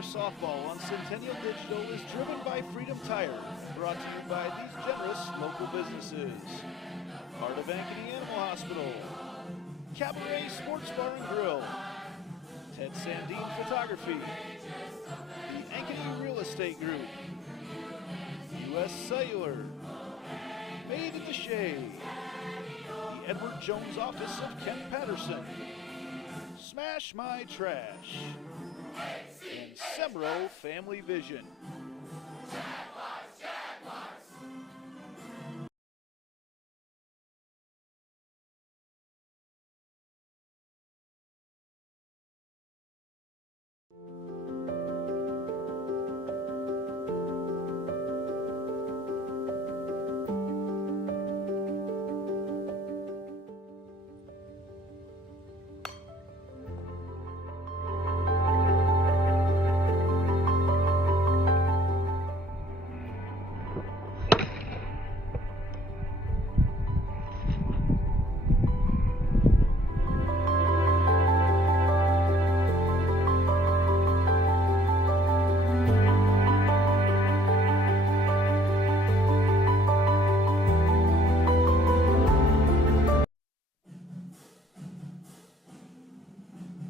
Jaguar softball on Centennial Digital is driven by Freedom Tire, brought to you by these generous local businesses. Part of Ankeny Animal Hospital, Cabaret Sports Bar and Grill, Ted Sandine Photography, the Ankeny Real Estate Group, U.S. Cellular, Made at the Shade, the Edward Jones Office of Ken Patterson, Smash My Trash, and Semro Family Vision.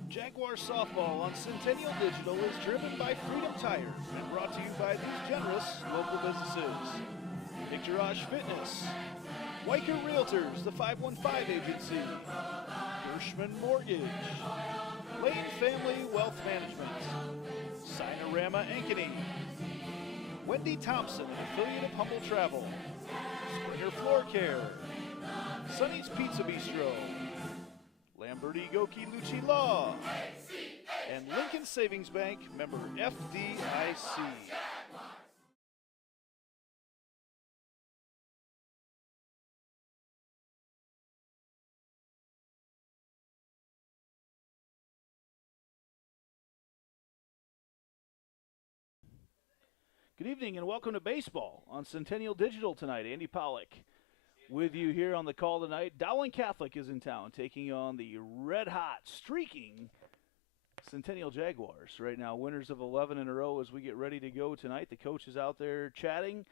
Jaguar softball on Centennial Digital is driven by Freedom Tire and brought to you by these generous local businesses. Picturage Fitness, Weicker Realtors, the 515 Agency, Gershman Mortgage, Lane Family Wealth Management, Sinorama Ankeny, Wendy Thompson, an affiliate of Humble Travel, Springer Floor Care, Sonny's Pizza Bistro, Lamberti Goki Lucci Law, and Lincoln Savings Bank, member FDIC. Good evening and welcome to baseball on Centennial Digital tonight. Andy Pollock with you here on the call tonight. Dowling Catholic is in town taking on the red-hot, streaking Centennial Jaguars. Right now, winners of 11 in a row as we get ready to go tonight. The coach is out there chatting,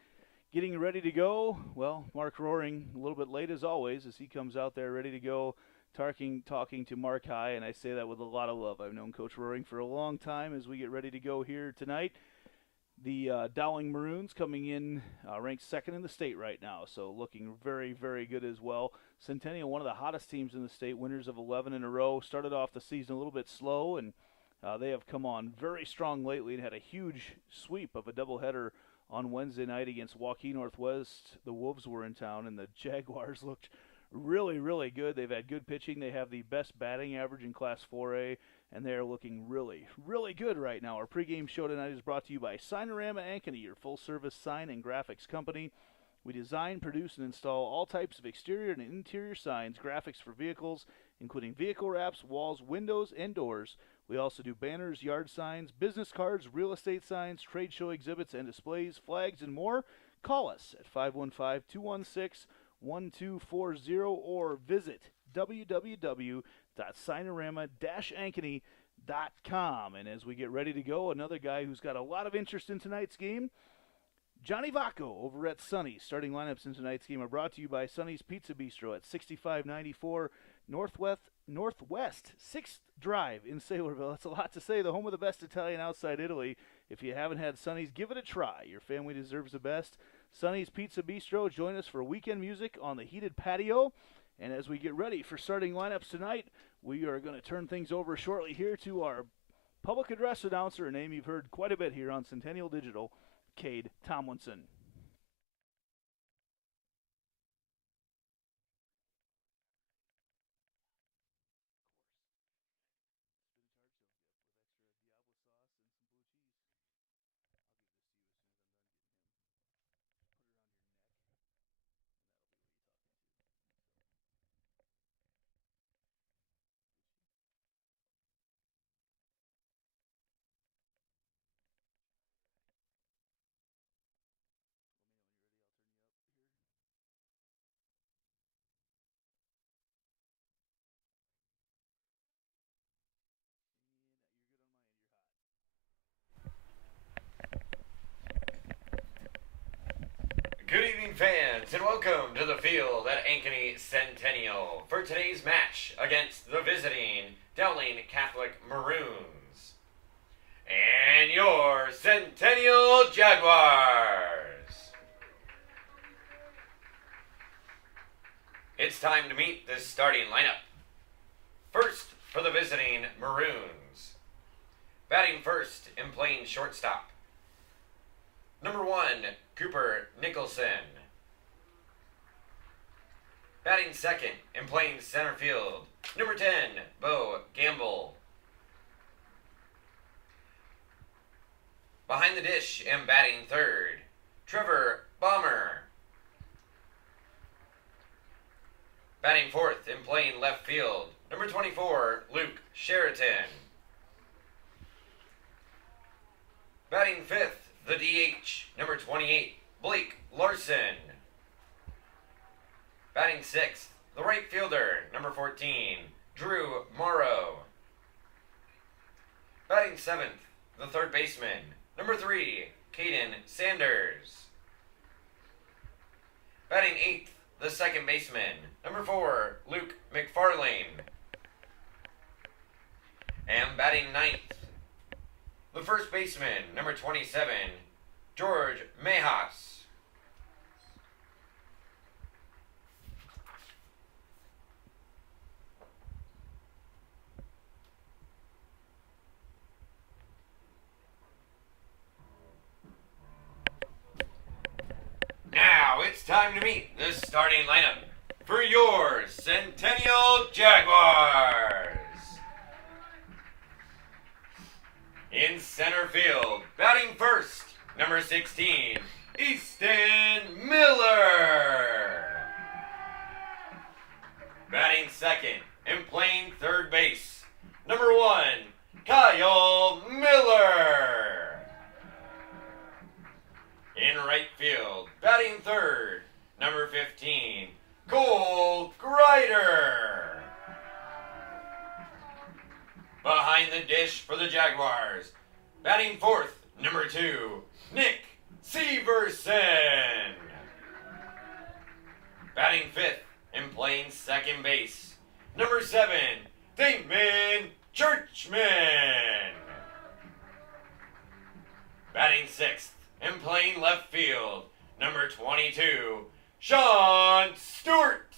getting ready to go. Well, Mark Roaring a little bit late as always as he comes out there ready to go, talking to Mark High, and I say that with a lot of love. I've known Coach Roaring for a long time as we get ready to go here tonight. The Dowling Maroons coming in ranked second in the state right now, so looking very, very good as well. Centennial, one of the hottest teams in the state, winners of 11 in a row. Started off the season a little bit slow, and they have come on very strong lately and had a huge sweep of a doubleheader on Wednesday night against Waukee Northwest. The Wolves were in town, and the Jaguars looked really, really good. They've had good pitching. They have the best batting average in Class 4A. And they're looking really, really good right now. Our pregame show tonight is brought to you by Sinorama Ankeny, your full-service sign and graphics company. We design, produce, and install all types of exterior and interior signs, graphics for vehicles, including vehicle wraps, walls, windows, and doors. We also do banners, yard signs, business cards, real estate signs, trade show exhibits and displays, flags, and more. Call us at 515-216-1240 or visit www.sinorama-ankeny.com. And as we get ready to go, another guy who's got a lot of interest in tonight's game, Johnny Vacco over at Sonny's. Starting lineups in tonight's game are brought to you by Sonny's Pizza Bistro at 6594 Northwest 6th Drive in Saylorville. That's a lot to say. The home of the best Italian outside Italy. If you haven't had Sonny's, give it a try. Your family deserves the best. Sonny's Pizza Bistro. Join us for weekend music on the heated patio. And as we get ready for starting lineups tonight, we are going to turn things over shortly here to our public address announcer, a name you've heard quite a bit here on Centennial Digital, Cade Tomlinson. Good evening, fans, and welcome to the field at Ankeny Centennial for today's match against the visiting Dowling Catholic Maroons and your Centennial Jaguars. It's time to meet this starting lineup. First, for the visiting Maroons. Batting first and playing shortstop. Number 1, Cooper Nicholson. Batting second and playing center field. Number 10, Bo Gamble. Behind the dish and batting third, Trevor Bomber. Batting fourth and playing left field, number 24, Luke Sheraton. Batting fifth, the DH, number 28, Blake Larson. Batting sixth, the right fielder, number 14, Drew Morrow. Batting seventh, the third baseman, number 3, Caden Sanders. Batting eighth, the second baseman, number 4, Luke Mcfarlane. And batting ninth, the first baseman, number 27, George Mejas. Now it's time to meet the starting lineup for your Centennial Jaguars. In center field, batting first, number 16, Easton Miller. Batting second and playing third base, number 1, Kyle Miller. In right field, batting third, number 15, Cole Greider. Behind the dish for the Jaguars, batting fourth, number 2, Nick Severson. Batting fifth and playing second base, number 7, Damon Churchman. Batting sixth and playing left field, number 22, Sean Stewart.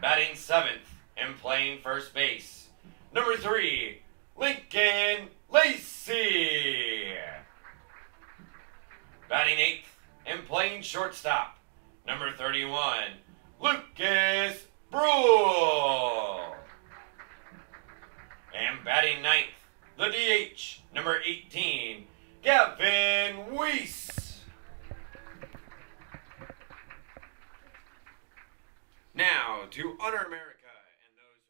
Batting seventh and playing first base, number 3, Lincoln Lacey. Batting eighth and playing shortstop, number 31, Lucas Bruhl. And batting ninth, the DH, number 18, Gavin Weiss. Now, to honor America and those who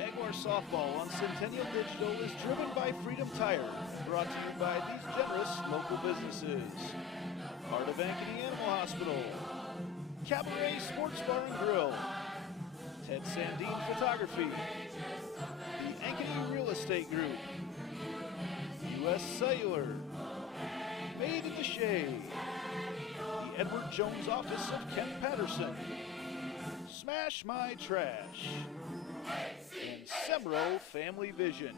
have served Jaguar softball on Centennial Digital is driven by Freedom Tire, brought to you by these generous local businesses. Part of Ankeny Animal Hospital, Cabaret Sports Bar and Grill, Ted Sandine Photography, the Ankeny Real Estate Group, U.S. Cellular, Made in the Shade, the Edward Jones Office of Kent Patterson, Smash My Trash, and Semro Family Vision.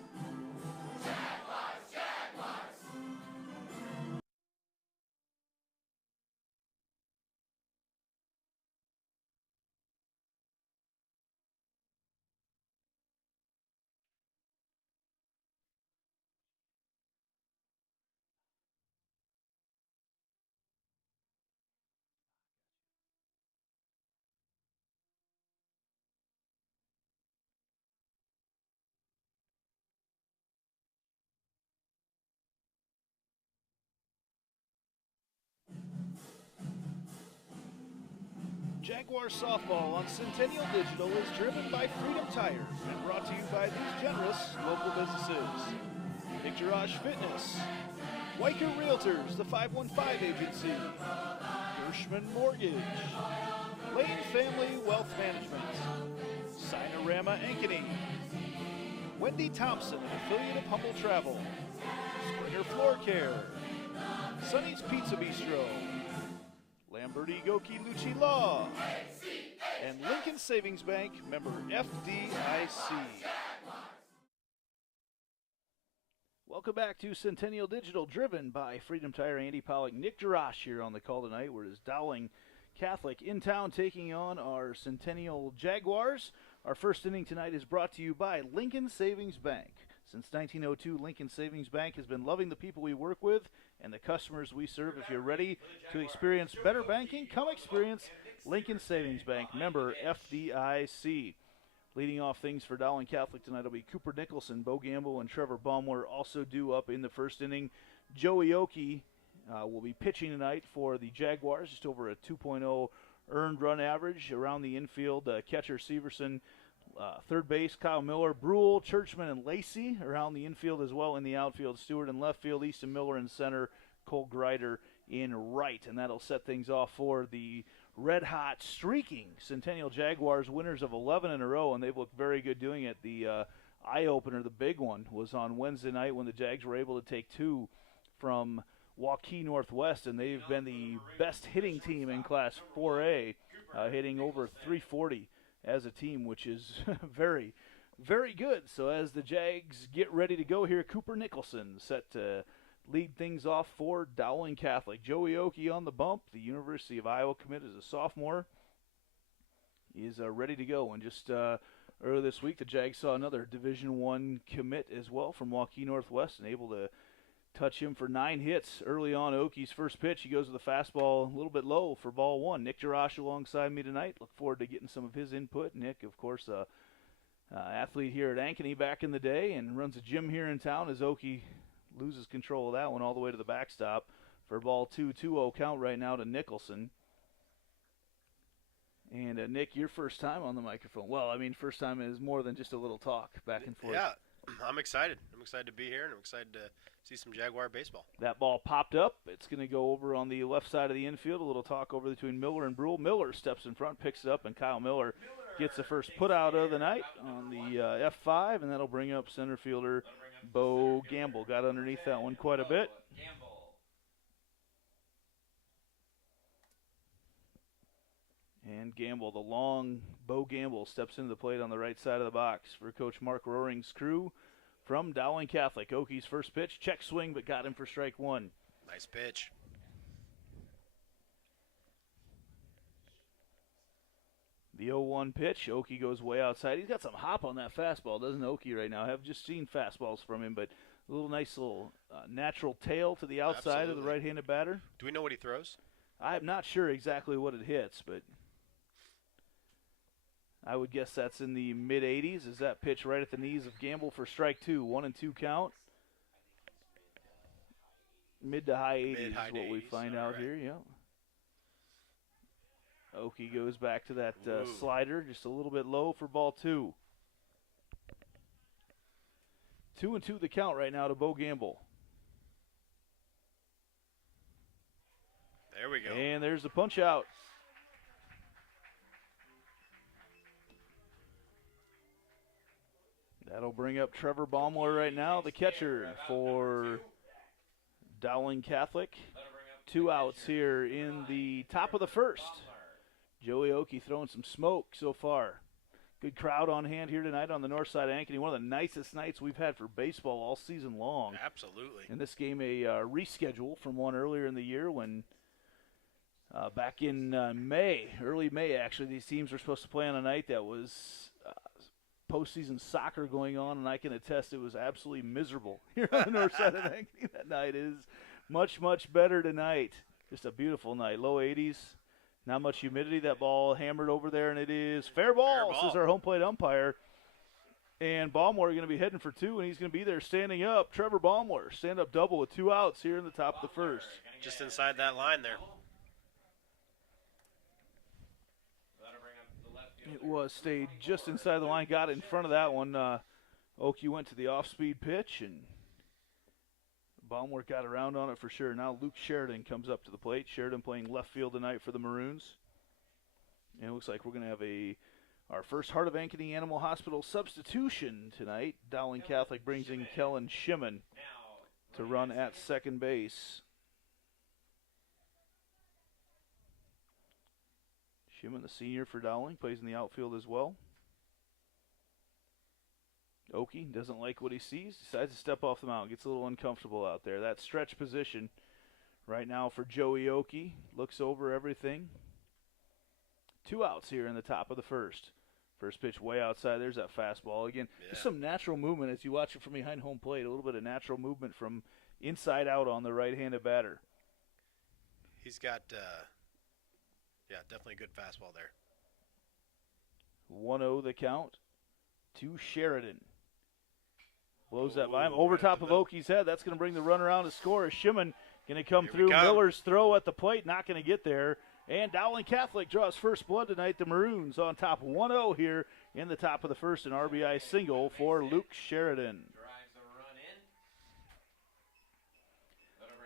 Jaguar softball on Centennial Digital is driven by Freedom Tire and brought to you by these generous local businesses. Picturage Fitness, Weicker Realtors, the 515 Agency, Gershman Mortgage, Lane Family Wealth Management, Sinorama Ankeny, Wendy Thompson, an affiliate of Humble Travel, Springer Floor Care, Sonny's Pizza Bistro, Lamberti Goki Lucci Law, and Lincoln Savings Bank, member FDIC. Welcome back to Centennial Digital, driven by Freedom Tire. Andy Pollock, Nick Jarash here on the call tonight. We're Dowling Catholic in town taking on our Centennial Jaguars. Our first inning tonight is brought to you by Lincoln Savings Bank. Since 1902, Lincoln Savings Bank has been loving the people we work with and the customers we serve. If you're ready to experience better banking, come experience Lincoln Savings Bank, member FDIC. Leading off things for Dowling Catholic tonight will be Cooper Nicholson, Bo Gamble, and Trevor Baumler also due up in the first inning. Joey Oki will be pitching tonight for the Jaguars, just over a 2.0 earned run average. Around the infield, catcher Severson, third base Kyle Miller, Bruhl, Churchman, and Lacey. Around the infield as well. In the outfield, Stewart in left field, Easton Miller in center, Cole Greider in right. And that'll set things off for the red-hot, streaking Centennial Jaguars, winners of 11 in a row, and they've looked very good doing it. The eye-opener, the big one, was on Wednesday night when the Jags were able to take two from Waukee Northwest, and they've been the best hitting team in Class 4A, hitting over 340 as a team, which is very, very good. So as the Jags get ready to go here, Cooper Nicholson set to lead things off for Dowling Catholic. Joey Oki on the bump, the University of Iowa commit as a sophomore, is ready to go. And just earlier this week, the Jags saw another Division I commit as well from Waukee Northwest and able to touch him for 9 hits early on. Oki's first pitch, he goes with the fastball a little bit low for ball one. Nick Jarash alongside me tonight. Look forward to getting some of his input. Nick, of course, athlete here at Ankeny back in the day and runs a gym here in town as Oki loses control of that one all the way to the backstop for ball 2-0 count right now to Nicholson. And Nick, your first time on the microphone. Well, I mean, first time is more than just a little talk back and forth. Yeah, I'm excited. I'm excited to be here, and I'm excited to see some Jaguar baseball. That ball popped up. It's going to go over on the left side of the infield. A little talk over between Miller and Bruhl. Miller steps in front, picks it up, and Kyle Miller gets the first put out of the night on the F5, and that'll bring up center fielder Bo Gamble. Got underneath that one quite a bit. And Gamble, the long Bo Gamble, steps into the plate on the right side of the box for Coach Mark Roaring's crew from Dowling Catholic. Oki's first pitch, check swing, but got him for strike one. Nice pitch. The 0-1 pitch, Oki goes way outside. He's got some hop on that fastball, doesn't Oki right now? I've just seen fastballs from him, but a little nice little natural tail to the outside of the right-handed batter. Do we know what he throws? I'm not sure exactly what it hits, but I would guess that's in the mid-80s. Is that pitch right at the knees of Gamble for strike two? 1-2 count. Mid to high 80s is what we find out here, yeah. Oki goes back to that slider, just a little bit low for ball two. 2-2 the count right now to Bo Gamble. There we go. And there's the punch out. That'll bring up Trevor Baumler right now, the catcher for Dowling Catholic. 2 outs here in the top of the first. Joey Oki throwing some smoke so far. Good crowd on hand here tonight on the north side of Ankeny. One of the nicest nights we've had for baseball all season long. Absolutely. And this game a reschedule from one earlier in the year when back in May, early May actually, these teams were supposed to play on a night that was postseason soccer going on, and I can attest it was absolutely miserable here on the north side of Ankeny that night. It is much, much better tonight. Just a beautiful night. Low 80s. Not much humidity. That ball hammered over there, and it is fair ball, says our home plate umpire. And Baumler going to be heading for two, and he's going to be there standing up. Trevor Baumler, stand-up double with 2 outs here in the top of the first. Just inside that line there. It was stayed just inside the line, got in front of that one. Oki went to the off-speed pitch, and Baumler got around on it for sure. Now Luke Sheridan comes up to the plate. Sheridan playing left field tonight for the Maroons. And it looks like we're going to have our first Heart of Ankeny Animal Hospital substitution tonight. Dowling Catholic brings in Kellen Shimon to run at second base. Shimon, the senior for Dowling, plays in the outfield as well. Oki doesn't like what he sees, decides to step off the mound, gets a little uncomfortable out there. That stretch position right now for Joey Oki, looks over everything. 2 outs here in the top of the first. First pitch way outside. There's that fastball. Again, just some natural movement as you watch it from behind home plate. A little bit of natural movement from inside out on the right-handed batter. He's got, definitely a good fastball there. 1-0 the count to Sheridan. Blows that by him. Over top of Oki's head. That's going to bring the run around to score. Shimon going to come through. Miller's throw at the plate. Not going to get there. And Dowling Catholic draws first blood tonight. The Maroons on top 1-0 here in the top of the first. An RBI single for Luke Sheridan.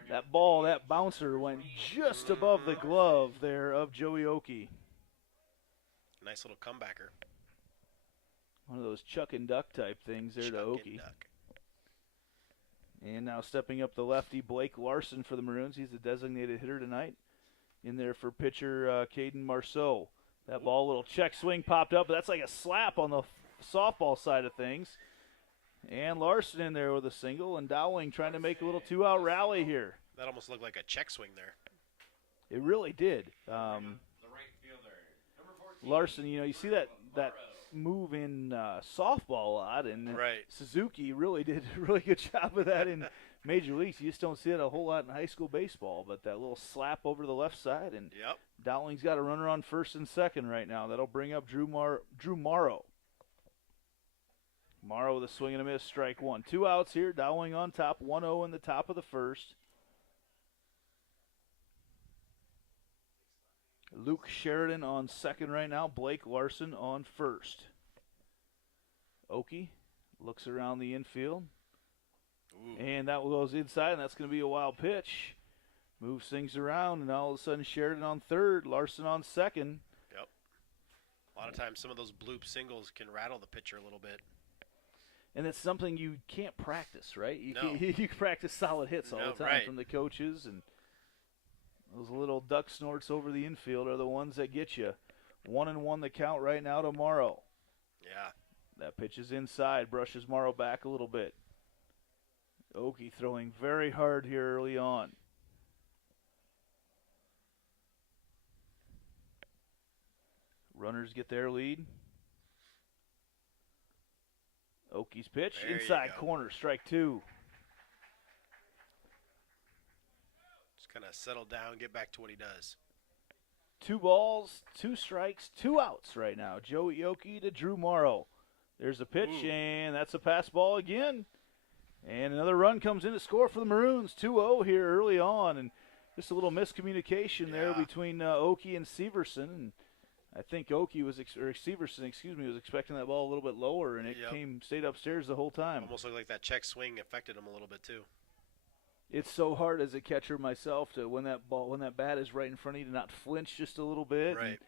That ball, that bouncer went just above the glove there of Joey Oki. Nice little comebacker. One of those chuck and duck type things there to Oki. And now stepping up the lefty, Blake Larson for the Maroons. He's the designated hitter tonight. In there for pitcher Caden Marceau. That ball, little check swing popped up. But that's like a slap on the softball side of things. And Larson in there with a single. And Dowling trying to make a little 2-out rally here. That almost looked like a check swing there. It really did. Larson, you see that move in softball a lot. And Suzuki really did a really good job of that in Major Leagues. You just don't see it a whole lot in high school baseball, but that little slap over the left side, and Dowling's got a runner on first and second right now. That'll bring up Drew Morrow. Morrow with a swing and a miss, strike one. 2 outs here, Dowling on top, 1-0 in the top of the first. Luke Sheridan on second right now, Blake Larson on first. Oki looks around the infield. Ooh. And that goes inside, and that's going to be a wild pitch. Moves things around, and all of a sudden Sheridan on third, Larson on second. Yep. A lot of times some of those bloop singles can rattle the pitcher a little bit. And it's something you can't practice, right? You can practice solid hits all the time from the coaches, and those little duck snorts over the infield are the ones that get you. 1-1 the count right now to Morrow. Yeah. That pitch is inside, brushes Morrow back a little bit. Oki throwing very hard here early on. Runners get their lead. Oki's pitch, inside corner, strike two. Just kind of settle down, get back to what he does. 2 balls, 2 strikes, 2 outs right now. Joey Oki to Drew Morrow. There's a pitch, and that's a pass ball again. And another run comes in to score for the Maroons. 2-0 here early on, and just a little miscommunication there between Oki and Severson. And I think Severson, was expecting that ball a little bit lower, and it stayed upstairs the whole time. Almost looked like that check swing affected him a little bit too. It's so hard as a catcher myself to when that bat is right in front of you to not flinch just a little bit. Right.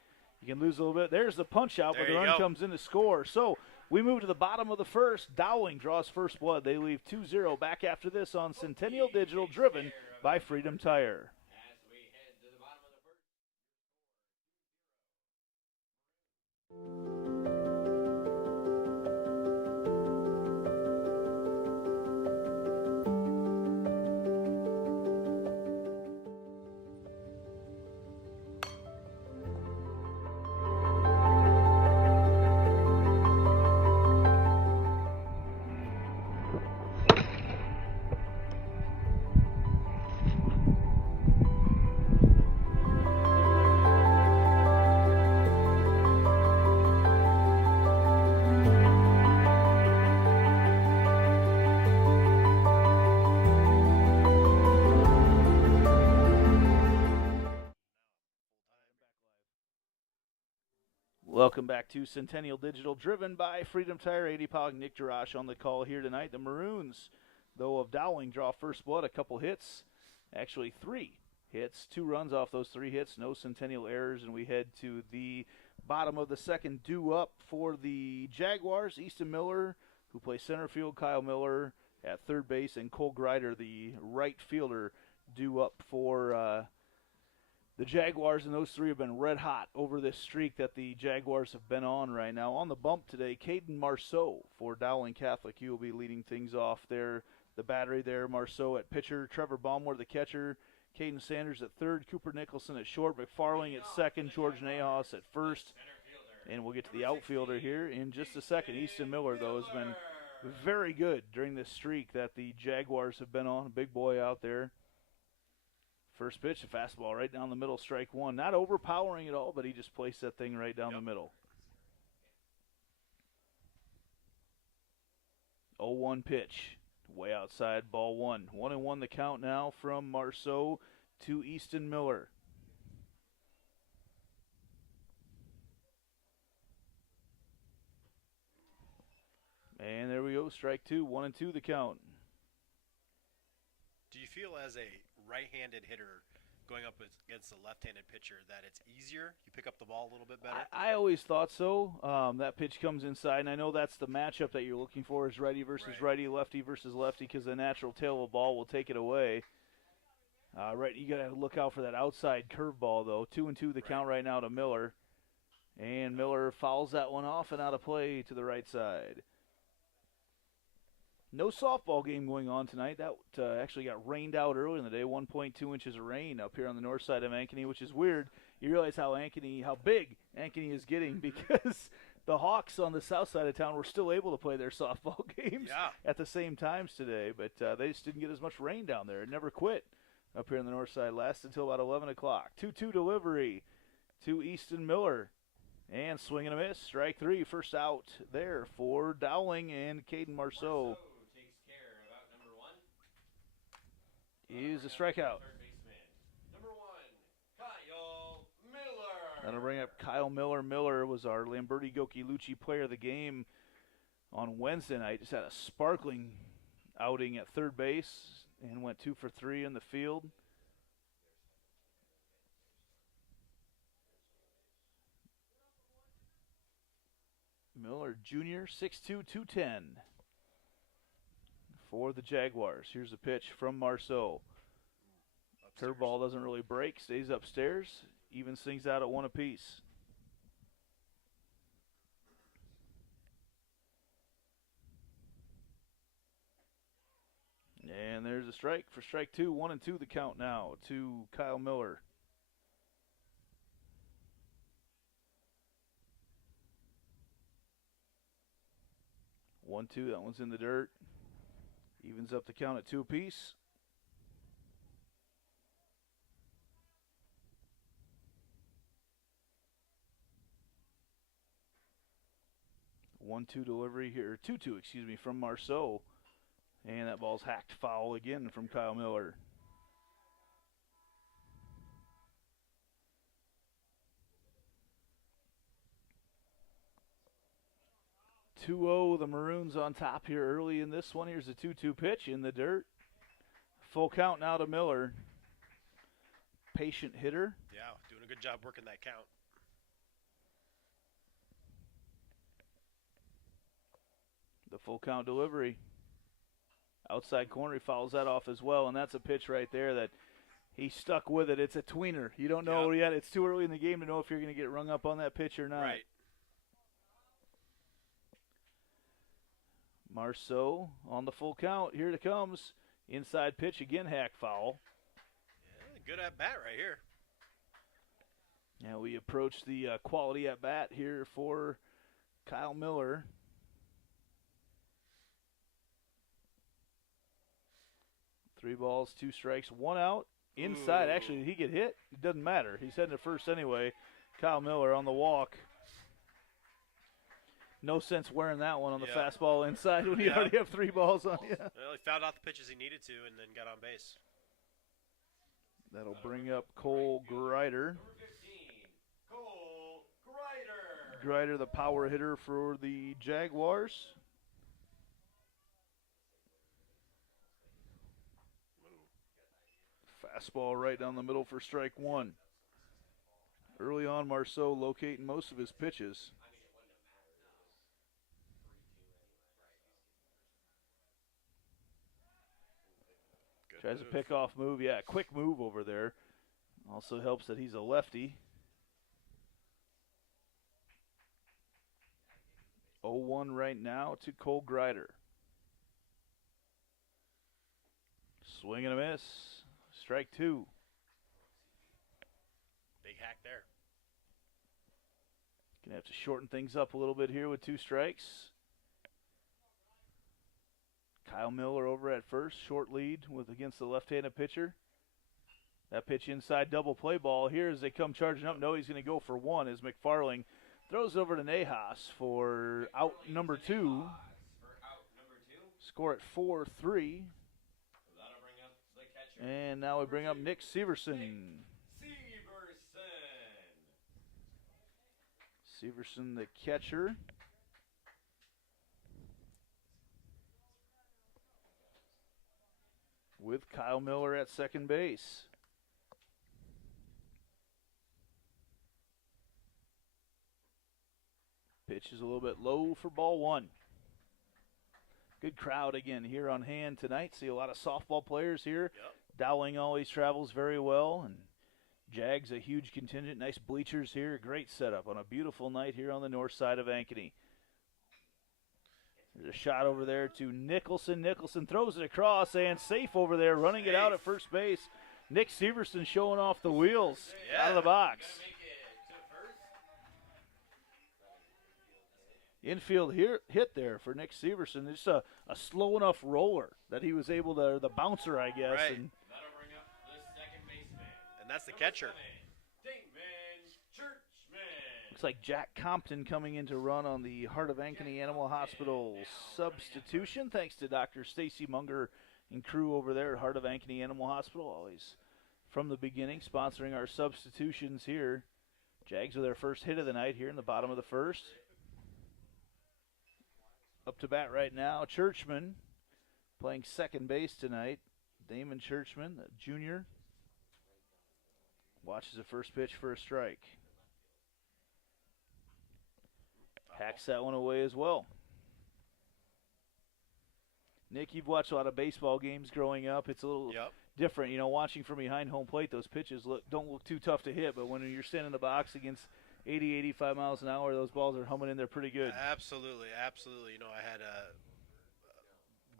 You can lose a little bit. There's the punch out, but the run comes in to score. So we move to the bottom of the first. Dowling draws first blood. They leave 2-0 back after this on Centennial Digital, driven by Freedom Tire. Welcome back to Centennial Digital, driven by Freedom Tire. A.D. Pollock, Nick Jarash on the call here tonight. The Maroons, though, of Dowling draw first blood. A couple hits, actually 3 hits, 2 runs off those 3 hits, no Centennial errors, and we head to the Bottom of the second due up for the Jaguars. Easton Miller, who plays center field, Kyle Miller at third base, and Cole Grider, the right fielder, due up for the Jaguars, and those three have been red hot over this streak that the Jaguars have been on right now. On the bump today, Caden Marceau for Dowling Catholic. He will be leading things off there. The battery there, Marceau at pitcher, Trevor Baumwer the catcher, Caden Sanders at third, Cooper Nicholson at short, Mcfarlane at second, George Nahas at first. And we'll get to the outfielder here in just a second. Easton Miller, though, has been very good during this streak that the Jaguars have been on. A big boy out there. First pitch, a fastball right down the middle, strike one. Not overpowering at all, but he just placed that thing right down the middle. 0-1 pitch, way outside, ball one. 1-1 the count now from Marceau to Easton Miller. And there we go, strike two, 1-2 the count. Do you feel as a right-handed hitter going up against a left-handed pitcher that it's easier? You pick up the ball a little bit better? I always thought so. That pitch comes inside, and I know that's the matchup that you're looking for is righty versus righty, lefty versus lefty, because the natural tail of the ball will take it away. Right, you got to look out for that outside curveball, though. 2-2 the count right now to Miller. And Miller fouls that one off and out of play to the right side. No softball game going on tonight. That actually got rained out earlier in the day. 1.2 inches of rain up here on the north side of Ankeny, which is weird. You realize how big Ankeny is getting because the Hawks on the south side of town were still able to play their softball games at the same times today, but they just didn't get as much rain down there. It never quit up here on the north side. Lasted until about 11 o'clock. 2-2 delivery to Easton Miller. And swing and a miss. Strike three. First out there for Dowling and Caden Marceau. Is a strikeout. Number one, Kyle Miller. That'll bring up Kyle Miller. Miller was our Lamberti Goki Lucci player of the game on Wednesday night. Just had a sparkling outing at third base and went 2 for 3 in the field. Miller Jr., 6'2", 210. For the Jaguars. Here's a pitch from Marceau. Curveball doesn't really break, stays upstairs, even swings out at one apiece. And there's a strike for strike two. 1-2 the count now to Kyle Miller. That one's in the dirt. Evens up the count at 2 apiece. One-two delivery here, 2-2, excuse me, from Marceau. And that ball's hacked foul again from Kyle Miller. The Maroons on top here early in this one. Here's a 2-2 pitch in the dirt. Full count now to Miller. Patient hitter. Yeah, doing a good job working that count. The full count delivery. Outside corner, he fouls that off as well, and that's a pitch right there that he stuck with it. It's a tweener. You don't know yet. It's too early in the game to know if you're going to get rung up on that pitch or not. Right. Marceau on the full count. Here it comes. Inside pitch again, hack foul. Yeah, good at bat right here. Now we approach the quality at bat here for Kyle Miller. Three balls, 2 strikes, 1 out. Inside, actually, did he get hit? It doesn't matter. He's heading to first anyway. Kyle Miller on the walk. No sense wearing that one on the fastball inside when you already have 3 balls on you. Well, he found out the pitches he needed to and then got on base. That'll bring up Cole Grider. Number 15, Cole Grider. Grider, the power hitter for the Jaguars. Fastball right down the middle for strike 1. Early on, Marceau locating most of his pitches. Good Tries move. a pickoff move. Yeah, quick move over there. Also helps that he's a lefty. 0-1 right now to Cole Grider. Swing and a miss. Strike 2. Big hack there. Gonna have to shorten things up a little bit here with 2 strikes. Kyle Miller over at first, short lead with against the left-handed pitcher. That pitch inside, double play ball here as they come charging up. No, he's going to go for 1 as Mcfarlane throws over to Nahas for out number 2. Score at 4-3. And now we bring up Nick Severson. Severson, the catcher. With Kyle Miller at second base. Pitch is a little bit low for ball 1. Good crowd again here on hand tonight. See a lot of softball players here. Yep. Dowling always travels very well, and Jags a huge contingent. Nice bleachers here. Great setup on a beautiful night here on the north side of Ankeny. There's a shot over there to Nicholson. Nicholson throws it across and safe over there, running it out at first base. Nick Severson showing off the wheels out of the box. Infield hit there for Nick Severson. Just a slow enough roller that he was able to, the bouncer, I guess. Right. And that's the catcher. looks like Jack Compton coming in to run on the Heart of Ankeny Animal Hospital substitution. Thanks to Dr. Stacy Munger and crew over there at Heart of Ankeny Animal Hospital. Always from the beginning sponsoring our substitutions here. Jags with their first hit of the night here in the bottom of the first. Up to bat right now, Churchman playing second base tonight. Damon Churchman, the junior, watches the first pitch for a strike. Hacks that one away as well. Nick, you've watched a lot of baseball games growing up. It's a little different, watching from behind home plate. Those pitches don't look too tough to hit, but when you're standing in the box against 80, 85 miles an hour, those balls are humming in there pretty good. Absolutely, absolutely. I had a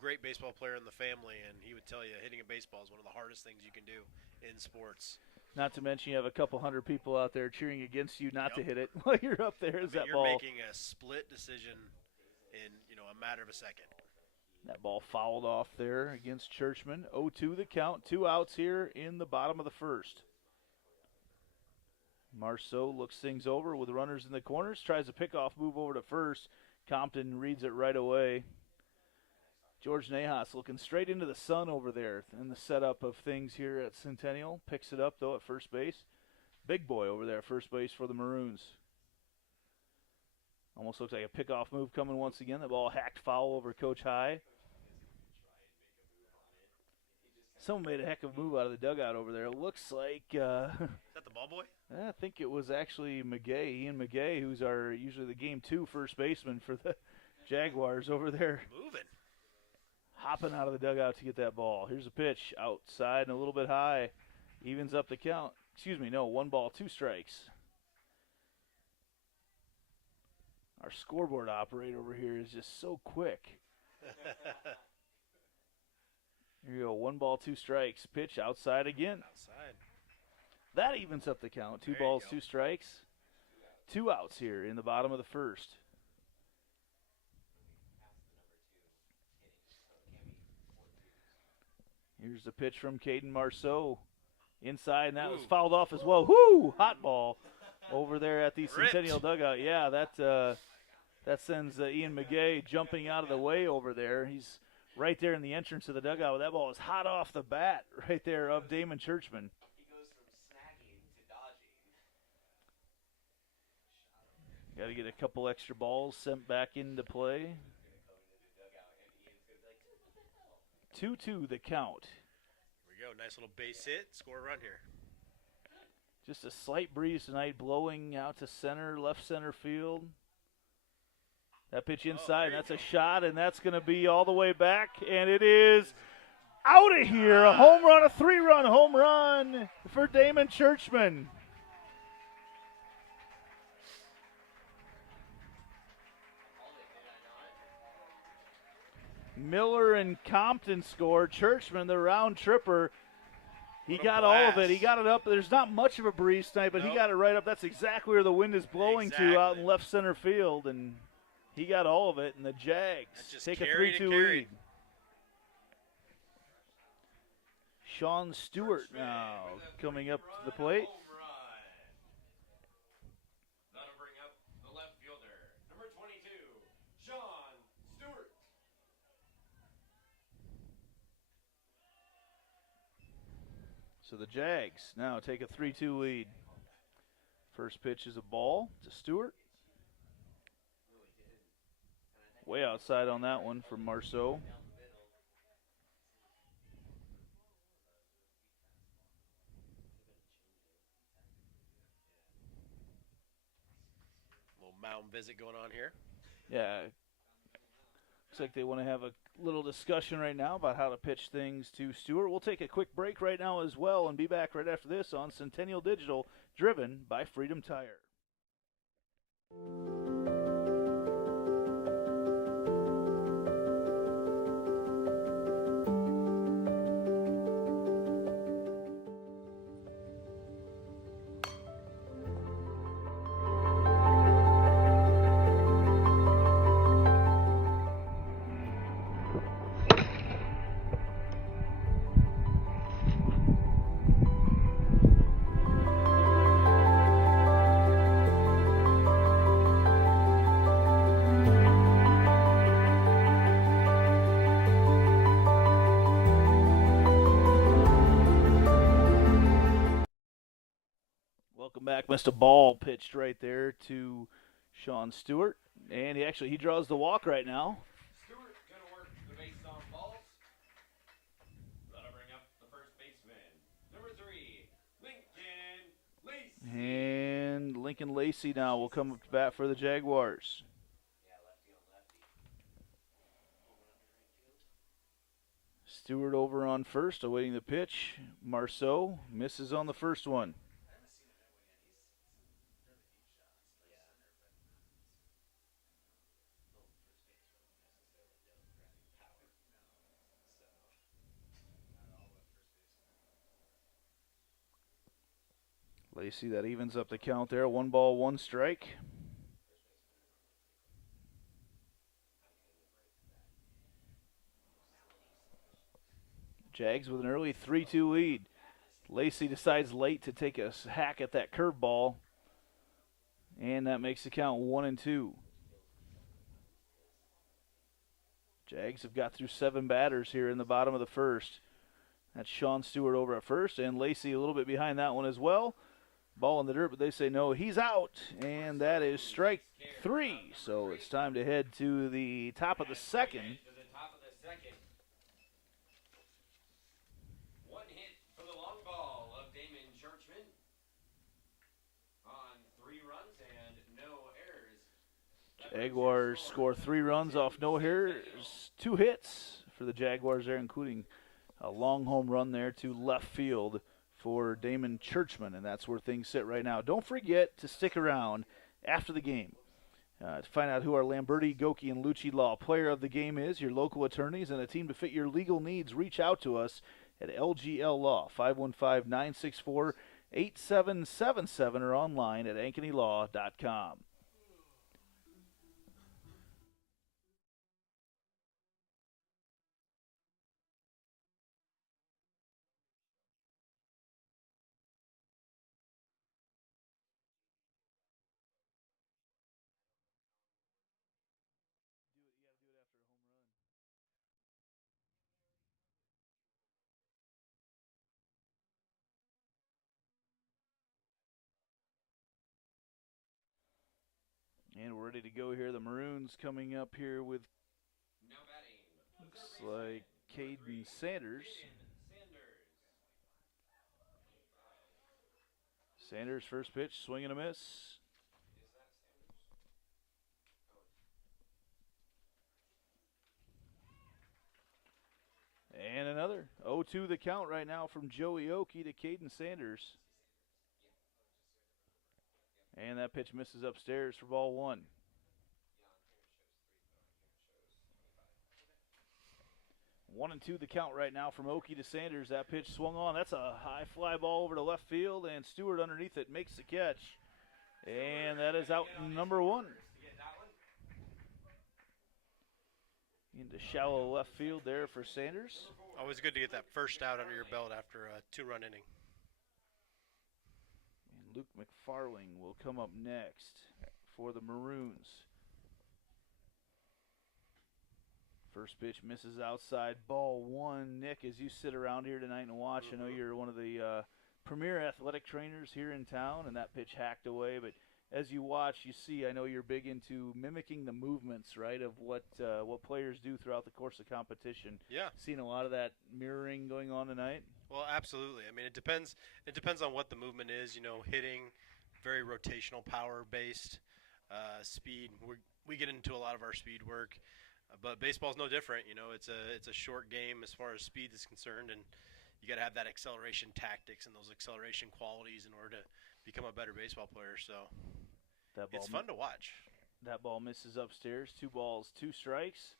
great baseball player in the family, and he would tell you hitting a baseball is one of the hardest things you can do in sports. Not to mention you have a couple hundred people out there cheering against you not to hit it while you're up there. You're making a split decision in a matter of a second. That ball fouled off there against Churchman. 0-2 the count. 2 outs here in the bottom of the first. Marceau looks things over with runners in the corners. Tries a pickoff move over to first. Compton reads it right away. George Nahas looking straight into the sun over there in the setup of things here at Centennial. Picks it up, though, at first base. Big boy over there at first base for the Maroons. Almost looks like a pickoff move coming once again. The ball hacked foul over Coach High. Someone made a heck of a move out of the dugout over there. It looks like Is that the ball boy? I think it was actually McGay, Ian McGay, who's usually the game 2 first baseman for the Jaguars over there. Moving. Hopping out of the dugout to get that ball. Here's a pitch outside and a little bit high. Evens up the count. 1 ball, 2 strikes. Our scoreboard operator over here is just so quick. Here you go, 1 ball, 2 strikes. Pitch outside again. Outside. That evens up the count. 2 balls, 2 strikes. 2 outs here in the bottom of the first. Here's the pitch from Caden Marceau. Inside, and that was fouled off as well. Whoo! Hot ball over there at the Centennial dugout. Yeah, that sends Ian McGay jumping out of the way over there. He's right there in the entrance of the dugout. That ball is hot off the bat right there of Damon Churchman. He goes from snagging to dodging. Got to get a couple extra balls sent back into play. 2-2 the count. Here we go. Nice little base hit. Score a run here. Just a slight breeze tonight blowing out to center, left center field. That pitch inside, and that's a shot, and that's going to be all the way back, and it is out of here. A home run, a 3-run home run for Damon Churchman. Miller and Compton scored. Churchman, the round tripper. He got all of it. He got it up. There's not much of a breeze tonight, but he got it right up. That's exactly where the wind is blowing to out in left center field, and he got all of it. And the Jags take a 3-2 lead. Sean Stewart now coming up to the plate. That'll bring up the left fielder, number 22, Sean Stewart. So the Jags now take a 3-2 lead. First pitch is a ball to Stewart. Way outside on that one from Marceau. Little mound visit going on here. Yeah. Looks like they want to have a little discussion right now about how to pitch things to Stewart. We'll take a quick break right now as well and be back right after this on Centennial Digital, driven by Freedom Tire. Welcome back. Missed a ball pitched right there to Sean Stewart. And he draws the walk right now. Stewart going to work the base on balls. That'll bring up the first baseman, number 3, Lincoln Lacey. And Lincoln Lacey now will come up to bat for the Jaguars. Stewart over on first, awaiting the pitch. Marceau misses on the first one. Lacey, that evens up the count there. 1 ball, 1 strike. Jags with an early 3-2 lead. Lacey decides late to take a hack at that curveball, and that makes the count 1-2. Jags have got through 7 batters here in the bottom of the first. That's Sean Stewart over at first, and Lacey a little bit behind that one as well. Ball in the dirt, but they say no, he's out, and that is strike 3. So it's time to head to the top of the second. One hit for the long ball of Damon Churchman on 3 runs and no errors. Jaguars score 3 runs off no errors. 2 hits for the Jaguars there, including a long home run there to left field for Damon Churchman, and that's where things sit right now. Don't forget to stick around after the game to find out who our Lamberti, Goki, and Lucci Law player of the game is, your local attorneys, and a team to fit your legal needs. Reach out to us at LGL Law, 515-964-8777, or online at ankenylaw.com. And we're ready to go here. The Maroons coming up here with, looks like, Caden Sanders. Sanders, first pitch, swing and a miss. And another 0-2 the count right now from Joey Oki to Caden Sanders. And that pitch misses upstairs for ball one. 1-2 the count right now from Oki to Sanders. That pitch swung on. That's a high fly ball over to left field, and Stewart underneath it makes the catch. And that is out number one. Into shallow left field there for Sanders. Always good to get that first out under your belt after a 2-run inning. And Luke Mcfarlane will come up next for the Maroons. First pitch misses outside, ball one. Nick, as you sit around here tonight and watch, I know you're one of the premier athletic trainers here in town, and that pitch hacked away. But as you watch, you see, I know you're big into mimicking the movements, right, of what players do throughout the course of competition. Yeah. Seeing a lot of that mirroring going on tonight? Well, absolutely. I mean, it depends on what the movement is. You know, hitting, very rotational power-based, speed. We get into a lot of our speed work. But baseball's no different, you know. It's a short game as far as speed is concerned, and you got to have that acceleration tactics and those acceleration qualities in order to become a better baseball player. So it's fun to watch. That ball misses upstairs. 2 balls, 2 strikes.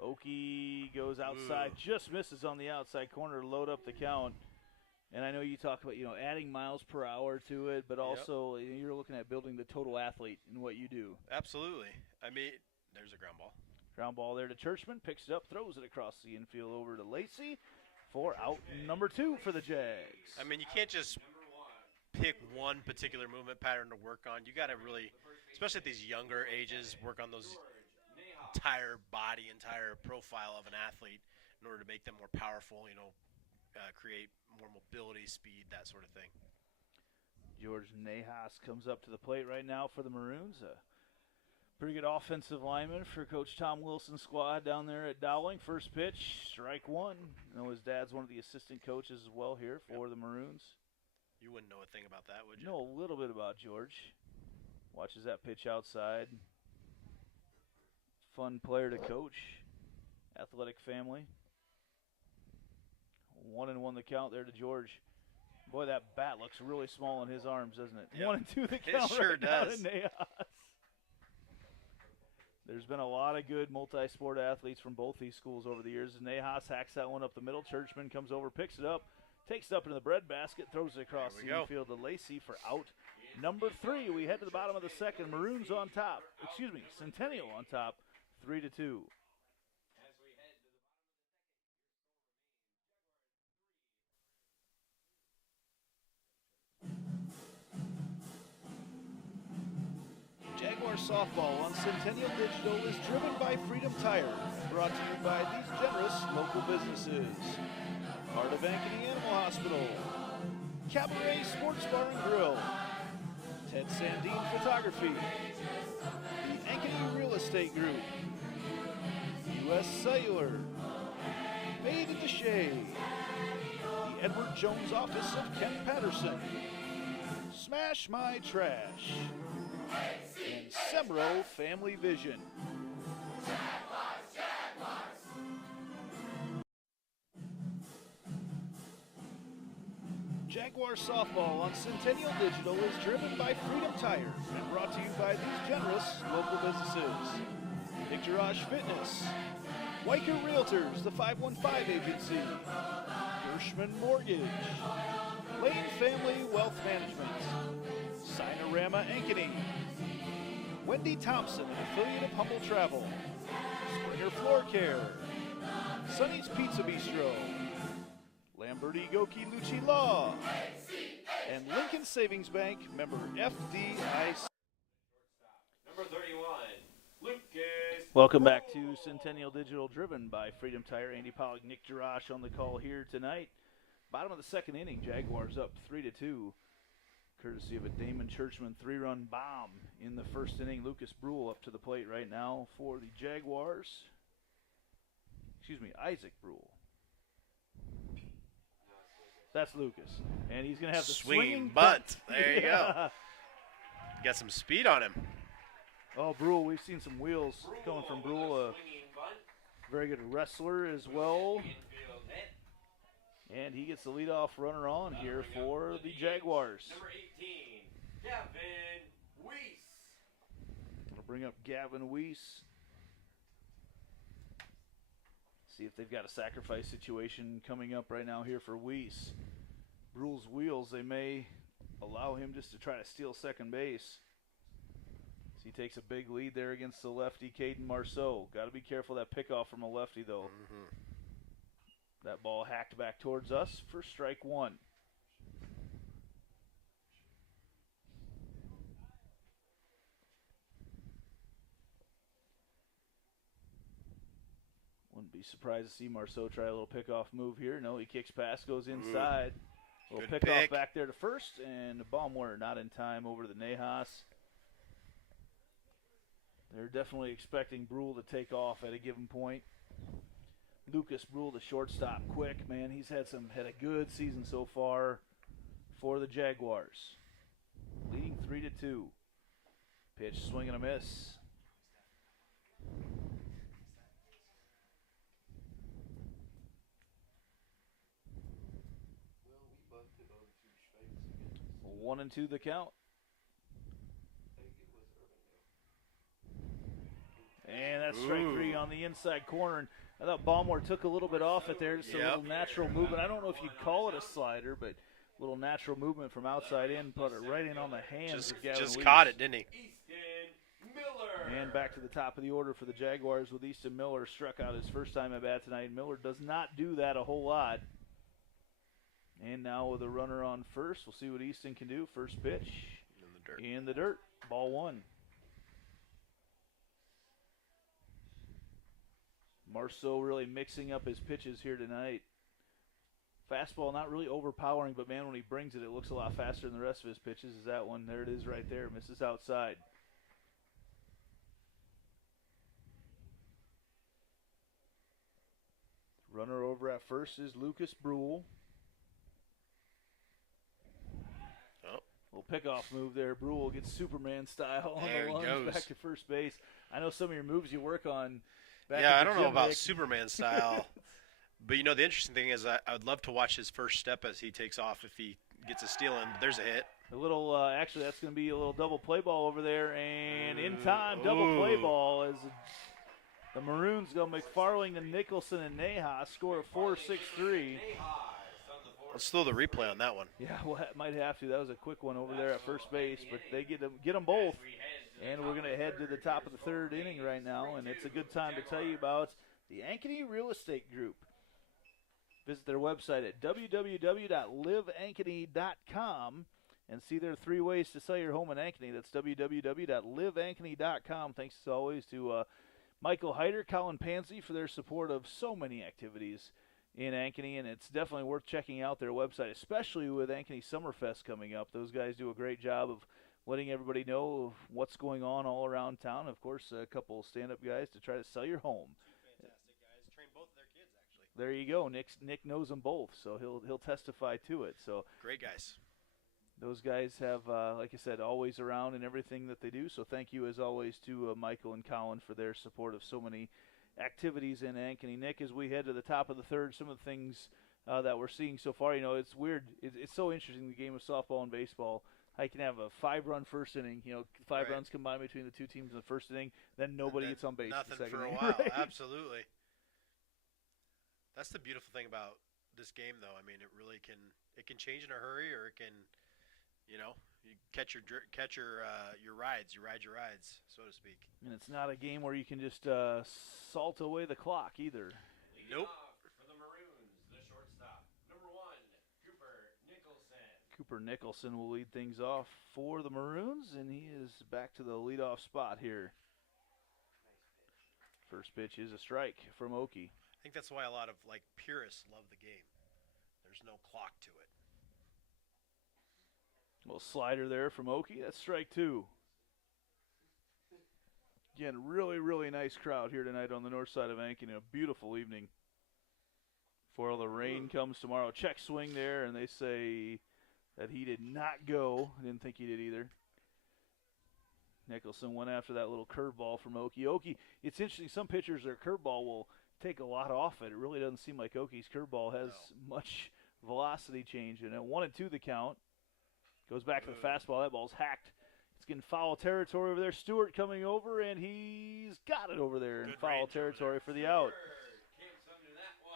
Oki goes outside, just misses on the outside corner, load up the count. And I know you talk about, you know, adding miles per hour to it, but also you're looking at building the total athlete in what you do. Absolutely. I mean, there's a ground ball. Ground ball there to Churchman, picks it up, throws it across the infield over to Lacey for out number 2 for the Jags. I mean, you can't just pick one particular movement pattern to work on. You got to really, especially at these younger ages, work on those entire body, entire profile of an athlete in order to make them more powerful, you know, create more mobility, speed, that sort of thing. George Nahas comes up to the plate right now for the Maroons. Pretty good offensive lineman for Coach Tom Wilson's squad down there at Dowling. First pitch, strike one. I know his dad's one of the assistant coaches as well here for the Maroons. You wouldn't know a thing about that, would you? Know a little bit about George. Watches that pitch outside. Fun player to coach. Athletic family. 1-1 the count there to George. Boy, that bat looks really small in his arms, doesn't it? Yep. 1-2 the count. It sure right now does. to Nahas. There's been a lot of good multi-sport athletes from both these schools over the years. Nahas hacks that one up the middle. Churchman comes over, picks it up, takes it up into the breadbasket, throws it across the infield to Lacey for out number 3. We head to the bottom of the second. Maroons on top. Excuse me, Centennial on top, 3-2. Jaguar softball on Centennial Digital is driven by Freedom Tire, brought to you by these generous local businesses. Part of Ankeny Animal Hospital, Cabaret Sports Bar and Grill, Ted Sandine Photography, the Ankeny Real Estate Group, U.S. Cellular, Bathe at the Shade, the Edward Jones Office of Kent Patterson, Smash My Trash, and Semro Family Vision. Jaguar softball on Centennial Digital is driven by Freedom Tire and brought to you by these generous local businesses. Nick Garage Fitness, Weicker Realtors, the 515 Agency, Gershman Mortgage, Lane Family Wealth Management, Sinorama Ankeny, Wendy Thompson, an affiliate of Humble Travel, Springer Floor Care, Sonny's Pizza Bistro, Lamberti Goki Lucci Law, and Lincoln Savings Bank, member FDIC. Number 31, Lucas. Welcome back to Centennial Digital, driven by Freedom Tire. Andy Pollock, Nick Jarash on the call here tonight. Bottom of the second inning, Jaguars up 3-2. Courtesy of a Damon Churchman 3-run bomb in the first inning. Lucas Bruhl up to the plate right now for the Jaguars. Excuse me, Isaac Bruhl. That's Lucas. And he's going to have the swinging bunt. bunt. There you go. Got some speed on him. Oh, Bruhl, we've seen some wheels coming from Bruhl. A very good wrestler as well. And he gets the leadoff runner on here for the Jaguars. Number 18, Gavin Weiss. We'll bring up Gavin Weiss. See if they've got a sacrifice situation coming up right now here for Weiss. Bruhl's wheels, they may allow him just to try to steal second base. So he takes a big lead there against the lefty, Caden Marceau. Got to be careful of that pickoff from a lefty, though. Mm-hmm. That ball hacked back towards us for strike one. Wouldn't be surprised to see Marceau try a little pickoff move here. No, he kicks past, goes inside. A little pickoff back there to first, and the Baumware not in time over to the Nahas. They're definitely expecting Bruhl to take off at a given point. Lucas Bruhl, the shortstop, quick, man. He's had a good season so far for the Jaguars. Leading 3-2. Pitch, swing and a miss. One and two the count. And that's strike three on the inside corner. And I thought Baumware took a little bit off it there. Just a little natural movement. I don't know if you'd call it a slider, but a little natural movement from outside in. Put it right in on the hands of Gavin Just Weiss. caught it, didn't he? Easton Miller. And back to the top of the order for the Jaguars with Easton Miller. Struck out his first time at bat tonight. Miller does not do that a whole lot. And now with a runner on first, we'll see what Easton can do. First pitch in the dirt. Ball one. Marceau really mixing up his pitches here tonight. Fastball not really overpowering, but man, when he brings it, it looks a lot faster than the rest of his pitches. Is that one? There it is right there. Misses outside. Runner over at first is Lucas Bruhl. Little pickoff move there. Bruhl gets Superman style on the lunge back to first base. I know some of your moves you work on. Yeah, I don't know about Superman style. But, you know, the interesting thing is I would love to watch his first step as he takes off if he gets a steal in. But there's a hit. A little, actually, that's going to be a little double play ball over there. And in time, double play ball as the Maroons go Mcfarlane and Nicholson and Nahas score a 4-6-3. Let's throw the replay on that one. Yeah, well, might have to. That was a quick one over there at first base, but they get them both. And we're going to head to the top of the third inning right now, and it's a good time to tell you about the Ankeny Real Estate Group. Visit their website at www.liveankeny.com and see their 3 ways to sell your home in Ankeny. That's www.liveankeny.com. Thanks as always to Michael Heider, Colin Pansy for their support of so many activities in Ankeny, and it's definitely worth checking out their website, especially with Ankeny Summerfest coming up. Those guys do a great job of letting everybody know what's going on all around town. Of course, a couple stand-up guys to try to sell your home. Two fantastic guys. Train both of their kids, actually. There you go. Nick knows them both, so he'll testify to it. So great guys. Those guys have, like I said, always around in everything that they do. So thank you, as always, to Michael and Colin for their support of so many activities in Ankeny. Nick, as we head to the top of the third, some of the things that we're seeing so far, you know, it's weird. It's so interesting, the game of softball and baseball. How you can have a 5-run first inning, you know, 5 runs combined between the two teams in the first inning, then nobody gets on base. Nothing in the second for a inning. while, Right? Absolutely. That's the beautiful thing about this game, though. I mean, it really can change in a hurry, or it can, you know, you catch your rides, you ride your rides, so to speak. And it's not a game where you can just salt away the clock either. Nope. For the Maroons, the shortstop, number 1, Cooper Nicholson. Cooper Nicholson will lead things off for the Maroons, and he is back to the leadoff spot here. First pitch is a strike from Oki. I think that's why a lot of purists love the game. There's no clock to it. Little slider there from Oki. That's strike 2. Again, really, really nice crowd here tonight on the north side of Ankeny. A beautiful evening before the rain comes tomorrow. Check swing there, and they say that he did not go. I didn't think he did either. Nicholson went after that little curveball from Okie. Okie, it's interesting. Some pitchers, their curveball will take a lot off it. It really doesn't seem like Okie's curveball has much velocity change in it. 1-2 the count. Goes back to the fastball. That ball's hacked. It's getting foul territory over there. Stewart coming over, and he's got it over there in foul territory for the out. Camps under that one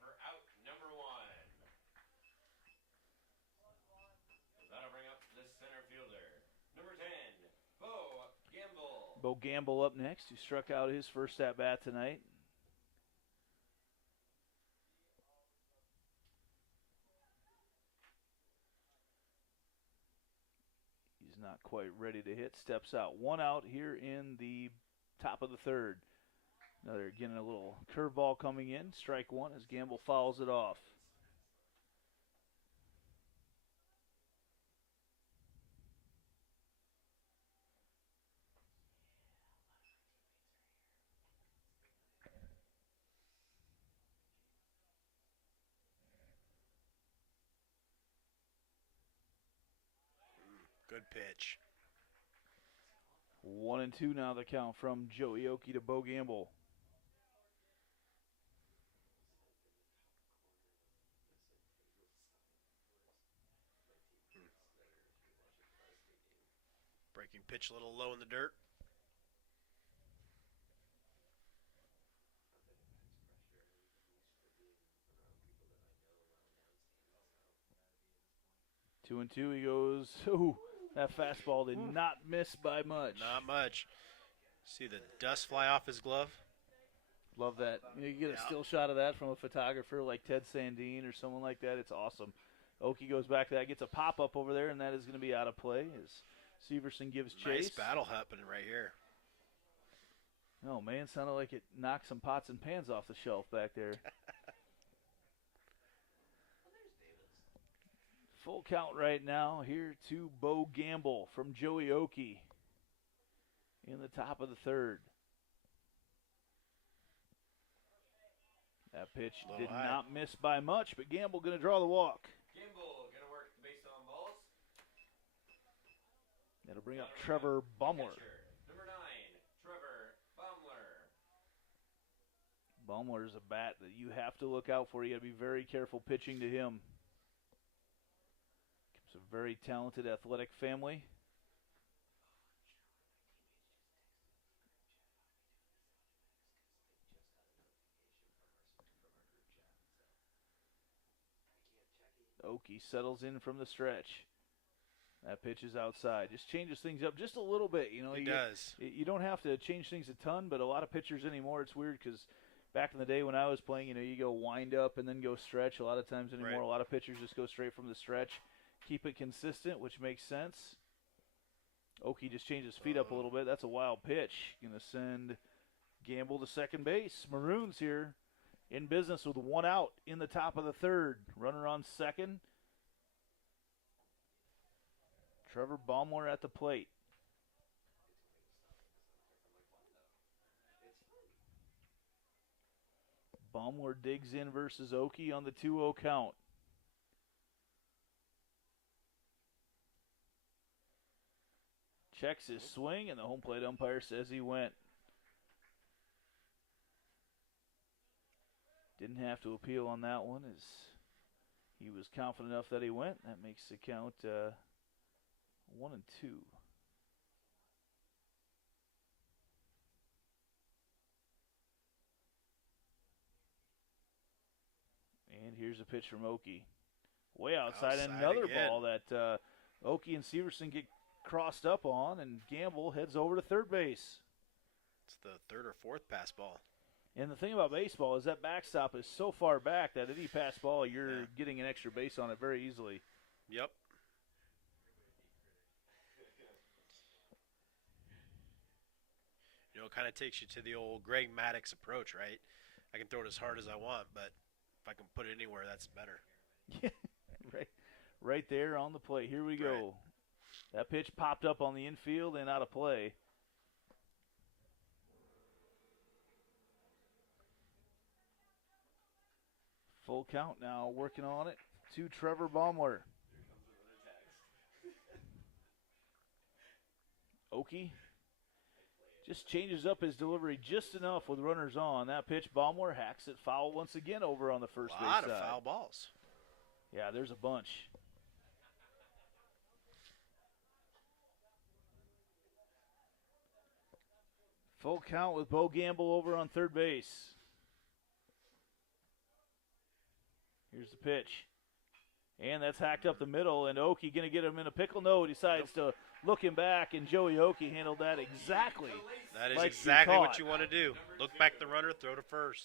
for out number 1. That'll bring up the center fielder. Number 10, Bo Gamble. Bo Gamble up next, who struck out his first at-bat tonight. Not quite ready to hit. Steps out. 1 out here in the top of the third. Another, again, a little curveball coming in. Strike 1 as Gamble fouls it off. Good pitch. 1-2 now the count from Joey Okie to Bo Gamble. Breaking pitch a little low in the dirt. Two and two, he goes. Ooh, that fastball did not miss by much. Not much. See the dust fly off his glove? Love that. You get a still shot of that from a photographer like Ted Sandine or someone like that. It's awesome. Okie goes back to that, gets a pop-up over there, and that is going to be out of play as Severson gives chase. Nice battle happening right here. Oh, man, sounded like it knocked some pots and pans off the shelf back there. Full count right now here to Bo Gamble from Joey Okie in the top of the third. That pitch did not miss by much, but Gamble going to draw the walk. Gamble going to work the base on balls. That'll bring up Trevor Baumler. Number 9, Trevor Baumler. Baumler is a bat that you have to look out for. You got to be very careful pitching to him. It's a very talented, athletic family. Okie settles in from the stretch. That pitch is outside. Just changes things up just a little bit. You know, He does. You don't have to change things a ton, but a lot of pitchers anymore, it's weird because back in the day when I was playing, you know, you go wind up and then go stretch. A lot of times anymore, a lot of pitchers just go straight from the stretch. Keep it consistent, which makes sense. Okie just changes feet up a little bit. That's a wild pitch. Going to send Gamble to second base. Maroons here in business with 1 out in the top of the third. Runner on second. Trevor Baumler at the plate. Baumler digs in versus Okie on the 2-0 count. Checks his swing, and the home plate umpire says he went. Didn't have to appeal on that one as he was confident enough that he went. That makes the count 1-2. And here's a pitch from Okie. Way outside another again. ball that Okie and Severson get crossed up on, and Gamble heads over to third base. It's the third or fourth pass ball. And the thing about baseball is that backstop is so far back that any pass ball, you're getting an extra base on it very easily. Yep. You know, it kind of takes you to the old Greg Maddux approach, right? I can throw it as hard as I want, but if I can put it anywhere, that's better. Yeah, right there on the plate. Here we go. That pitch popped up on the infield and out of play. Full count now, working on it to Trevor Baumler. Oki just changes up his delivery just enough with runners on. That pitch, Baumler hacks it foul once again over on the first base side. A lot of foul balls. Yeah, there's a bunch. Full count with Bo Gamble over on third base. Here's the pitch. And that's hacked up the middle, and Oki going to get him in a pickle? No, decides to look him back, and Joey Oki handled that exactly. That is like exactly what you want to do. Look back the runner, throw to first.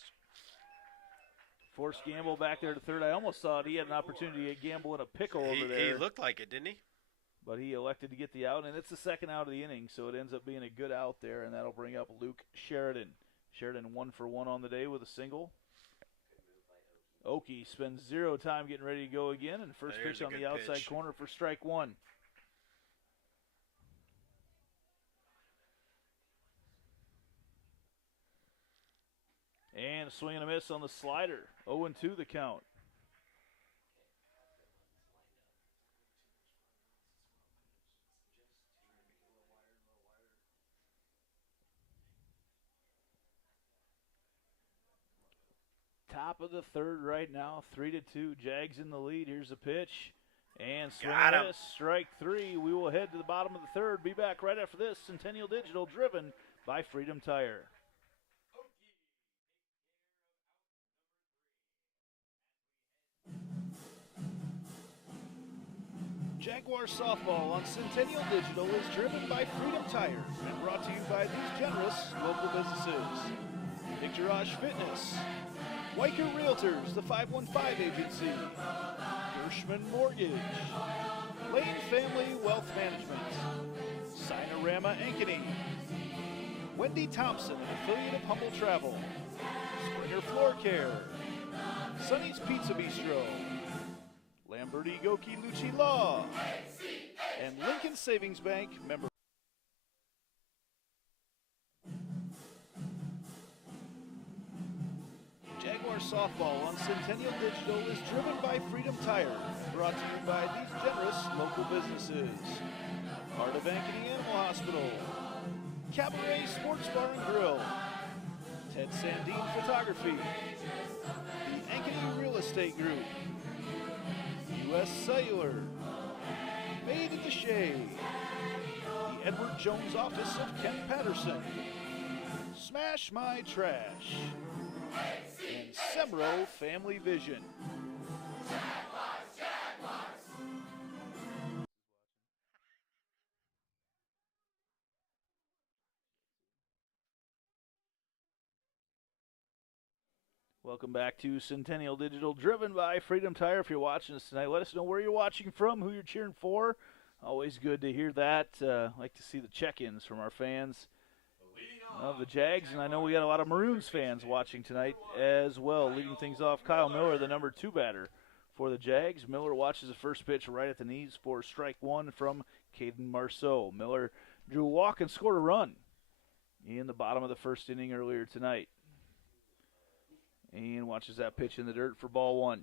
Forced Gamble back there to third. I almost thought he had an opportunity to get Gamble in a pickle over there. He looked like it, didn't he? But he elected to get the out, and it's the second out of the inning, so it ends up being a good out there, and that'll bring up Luke Sheridan. Sheridan 1 for 1 on the day with a single. Oki spends 0 time getting ready to go again, and first pitch on the outside corner for strike 1. And a swing and a miss on the slider. 0-2 the count. Top of the third right now, 3-2. Jags in the lead. Here's the pitch. And swing and miss, strike 3. We will head to the bottom of the third. Be back right after this. Centennial Digital, driven by Freedom Tire. Jaguar softball on Centennial Digital is driven by Freedom Tire and brought to you by these generous local businesses. Picturage Fitness, Weicker Realtors, the 515 Agency, Gershman Mortgage, Lane Family Wealth Management, Sinorama Ankeny, Wendy Thompson, an affiliate of Humble Travel, Springer Floor Care, Sonny's Pizza Bistro, Lamberti Goki Lucci Law, and Lincoln Savings Bank member. Jaguar softball on Centennial Digital is driven by Freedom Tire, brought to you by these generous local businesses. Part of Ankeny Animal Hospital, Cabaret Sports Bar and Grill, Ted Sandine Photography, the Ankeny Real Estate Group, U.S. Cellular, Made at the Shade, the Edward Jones Office of Kent Patterson, Smash My Trash, and Semro Family Vision. Welcome back to Centennial Digital, driven by Freedom Tire. If you're watching us tonight, let us know where you're watching from, who you're cheering for. Always good to hear that. Like to see the check-ins from our fans of the Jags, and I know we got a lot of Maroons fans watching tonight as well. Leading things off, Kyle Miller, the number 2 batter for the Jags. Miller watches the first pitch right at the knees for strike 1 from Caden Marceau. Miller drew a walk and scored a run in the bottom of the first inning earlier tonight. And watches that pitch in the dirt for ball 1.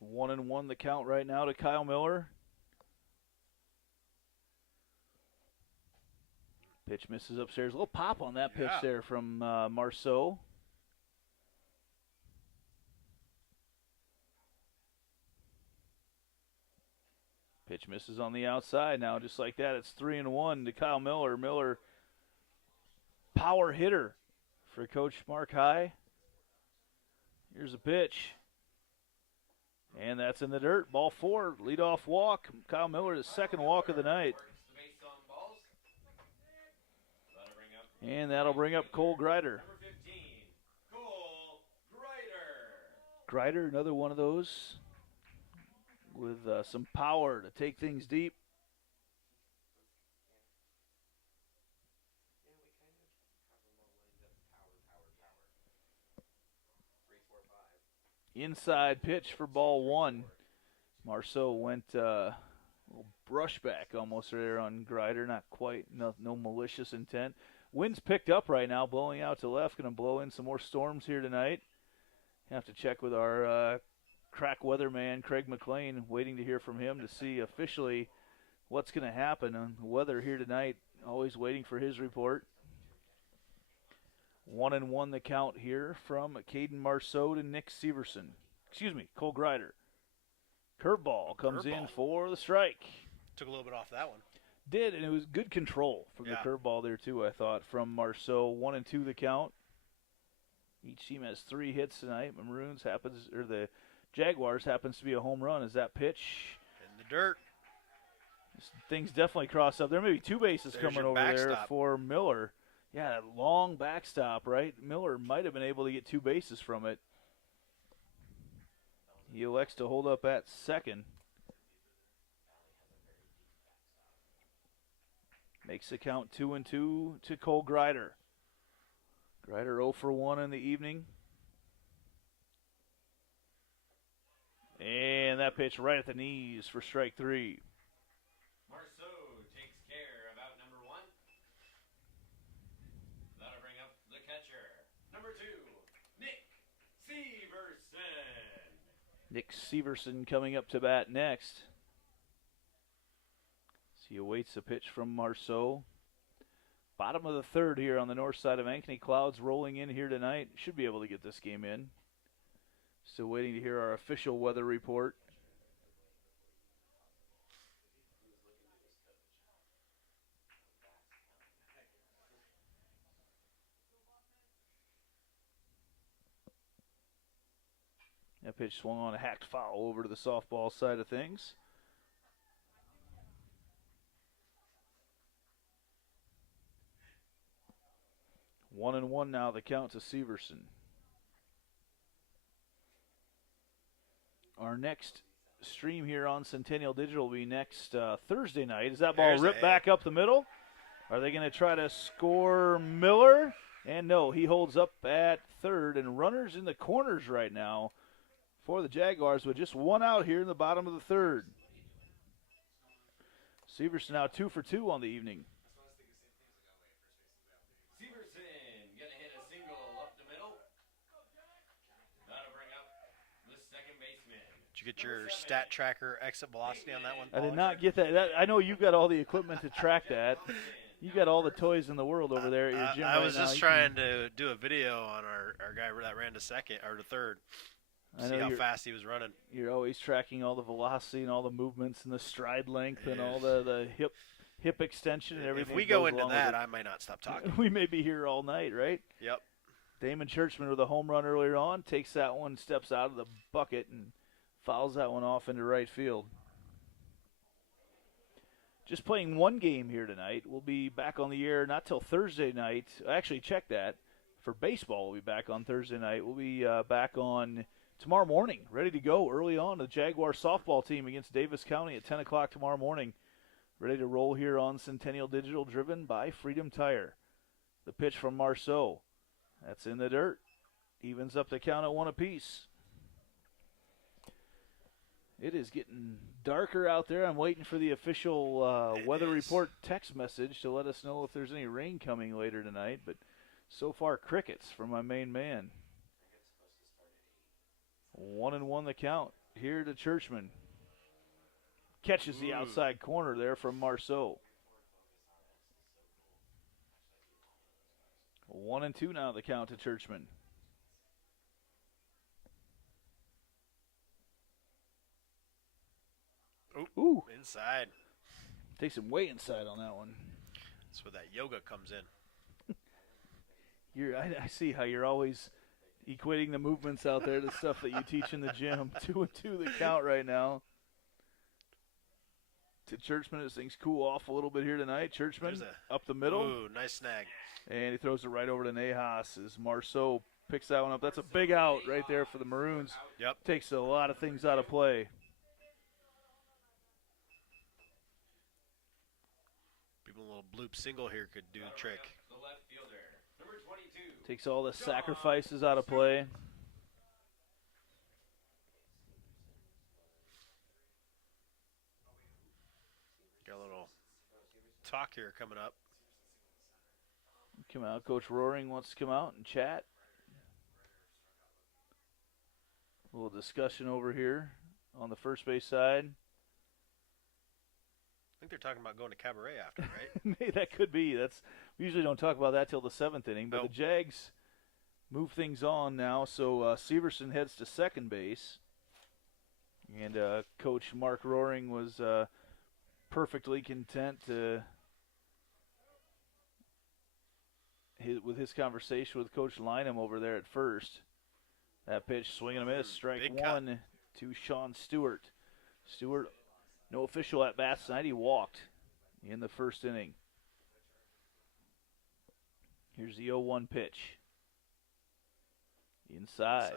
One and one the count right now to Kyle Miller. Pitch misses upstairs. A little pop on that pitch there from Marceau. Pitch misses on the outside now, just like that. It's 3-1 to Kyle Miller. Miller, power hitter for Coach Mark High. Here's a pitch. And that's in the dirt. Ball 4, leadoff walk. Kyle Miller, his second walk of the night. And that'll bring up Cole Grider. Number 15, Cole Grider. Grider, another one of those with some power to take things deep. Inside pitch for ball 1. Marceau went a little brushback almost there on Grider. Not quite. No malicious intent. Wind's picked up right now, blowing out to left. Going to blow in some more storms here tonight. Have to check with our crack weatherman, Craig Mcfarlane, waiting to hear from him to see officially what's going to happen on the weather here tonight. Always waiting for his report. 1-1 the count here from Caden Marceau to Nick Severson. Cole Grider. Curveball comes in for the strike. Took a little bit off that one. Did, and it was good control from the curveball there too, I thought, from Marceau. 1-2 the count. Each team has 3 hits tonight. The Jaguars happens to be a home run. Is that pitch in the dirt? Things definitely cross up. There may be 2 bases coming over there for Miller. Yeah, that long backstop, right? Miller might have been able to get 2 bases from it. He elects to hold up at second. Makes the count 2-2 to Cole Grider. Grider 0 for 1 in the evening. And that pitch right at the knees for strike 3. Marceau takes care of out number 1. That'll bring up the catcher. Number 2, Nick Severson. Nick Severson coming up to bat next. So he awaits a pitch from Marceau. Bottom of the 3rd here on the north side of Ankeny. Clouds rolling in here tonight. Should be able to get this game in. Still waiting to hear our official weather report. That pitch swung on a hacked foul over to the softball side of things. 1-1 now, the count to Severson. Our next stream here on Centennial Digital will be next Thursday night. Is that ball ripped back up the middle? Are they going to try to score Miller? And no, he holds up at third, and runners in the corners right now for the Jaguars with just 1 out here in the bottom of the 3rd. Severson now 2 for 2 on the evening. Severson going to hit a single up the middle. That'll bring up the second baseman. Did you get your stat tracker exit velocity on that one, I did not get that. I know you've got all the equipment to track that. You got all the toys in the world over there at your gym. I was just trying to do a video on our guy that ran to second or to third. See how fast he was running. You're always tracking all the velocity and all the movements and the stride length and all the hip extension and everything. If we go into that, I might not stop talking. We may be here all night, right? Yep. Damon Churchman with a home run earlier on, takes that one, steps out of the bucket, and fouls that one off into right field. Just playing one game here tonight. We'll be back on the air not till Thursday night. Actually, check that. For baseball, we'll be back on Thursday night. We'll be back on tomorrow morning, ready to go early on. The Jaguar softball team against Davis County at 10 o'clock tomorrow morning. Ready to roll here on Centennial Digital, driven by Freedom Tire. The pitch from Marceau. That's in the dirt. Evens up the count at 1 apiece. It is getting darker out there. I'm waiting for the official weather report text message to let us know if there's any rain coming later tonight. But so far, crickets from my main man. 1-1 the count here to Churchman. Catches the outside corner there from Marceau. 1-2 now the count to Churchman. Ooh. Inside. Takes him way inside on that one. That's where that yoga comes in. I see how you're always equating the movements out there to stuff that you teach in the gym. 2-2 the count right now. To Churchman as things cool off a little bit here tonight. Churchman up the middle. Ooh, nice snag. And he throws it right over to Nejas as Marceau picks that one up. That's a big out right there for the Maroons. Yep. Takes a lot of things out of play. Even a little bloop single here could do the trick. The left fielder, number 22. Takes all the sacrifices out of play. talk here coming up. Come out. Coach Roaring wants to come out and chat. A little discussion over here on the first base side. I think they're talking about going to Cabaret after, right? Maybe that could be. We usually don't talk about that till the 7th inning, but Nope. the Jags move things on now. So Severson heads to second base, and Coach Mark Roaring was perfectly content with his conversation with Coach Lynham over there at first. That pitch, swing and a miss, strike Big one cut. to Sean Stewart. Stewart, no official at bats tonight. He walked in the first inning. Here's the 0-1 pitch. Inside.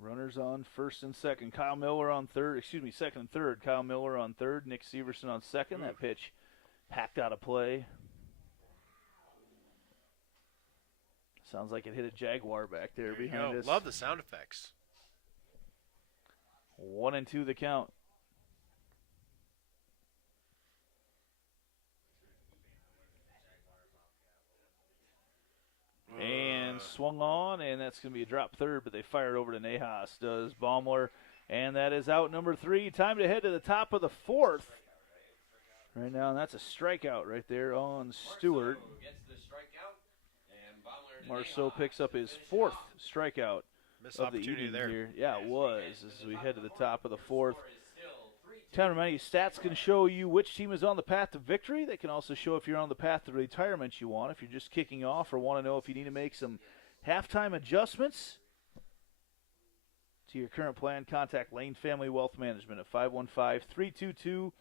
Runners on first and second. Kyle Miller on third. Second and third. Kyle Miller on third. Nick Severson on second. That pitch hacked out of play. Sounds like it hit a Jaguar back there behind us. Love the sound effects. 1-2 the count. And swung on, and that's going to be a drop third, but they fire it over to Nahas, does Baumler. And that is out number 3. Time to head to the top of the 4th. Right now, and that's a strikeout right there on Stewart. Marceau picks up his 4th strikeout Missed of the opportunity evening there. here. Yeah, it was, as we head to the top of the 4th. Time to remind you, stats can show you which team is on the path to victory. They can also show if you're on the path to retirement you want. If you're just kicking off or want to know if you need to make some halftime adjustments to your current plan, contact Lane Family Wealth Management at 515-322-7971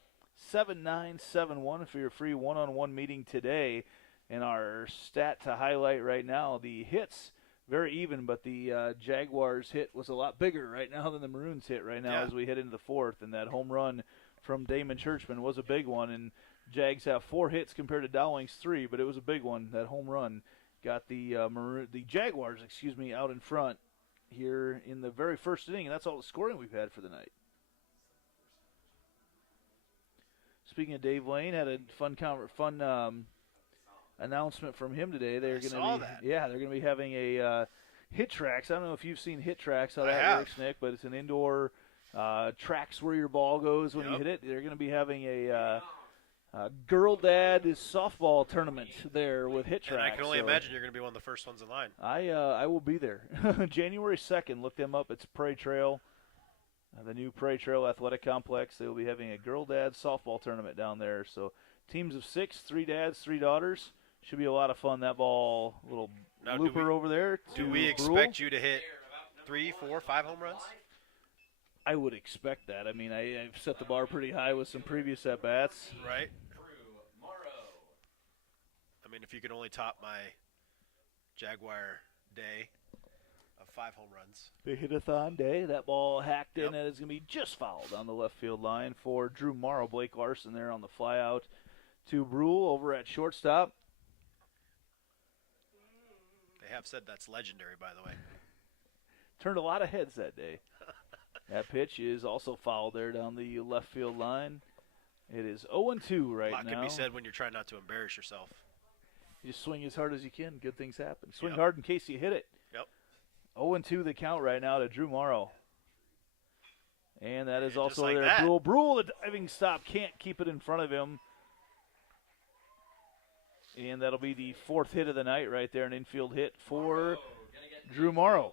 for your free one-on-one meeting today. And our stat to highlight right now, the hits, very even, but the Jaguars hit was a lot bigger right now than the Maroons hit right now as we head into the 4th. And that home run from Damon Churchman was a big one. And Jags have 4 hits compared to Dowling's 3, but it was a big one. That home run got the Jaguars, out in front here in the very first inning, and that's all the scoring we've had for the night. Speaking of Dave Lane, had a fun announcement from him today. They're going to be having a Hit Tracks. I don't know if you've seen Hit Tracks, how that works, Nick, but it's an indoor tracks where your ball goes when you hit it. They're going to be having a girl dad softball tournament there with Hit Tracks. And I can only imagine you're going to be one of the first ones in line. I will be there. January 2nd, look them up. It's Prairie Trail. The new Prairie Trail Athletic Complex. They will be having a girl dad softball tournament down there. So teams of 6, 3 dads, 3 daughters. Should be a lot of fun. That ball, little looper over there. Do we expect you to hit 3, 4, 5 home runs? I would expect that. I mean, I've set the bar pretty high with some previous at-bats. Right. I mean, if you could only top my Jaguar day of 5 home runs. The hit-a-thon day. That ball hacked in, and it's going to be just fouled on the left field line for Drew Morrow. Blake Larson there on the flyout to Bruhl over at shortstop. They have said that's legendary, by the way. Turned a lot of heads that day. That pitch is also fouled there down the left field line. It is 0-2 right now. A lot can be said when you're trying not to embarrass yourself. You just swing as hard as you can. Good things happen. Swing hard in case you hit it. Yep. 0-2 the count right now to Drew Morrow. And that is also like there. that. Bruhl, the diving stop, can't keep it in front of him. And that'll be the 4th hit of the night right there, an infield hit for Drew Morrow.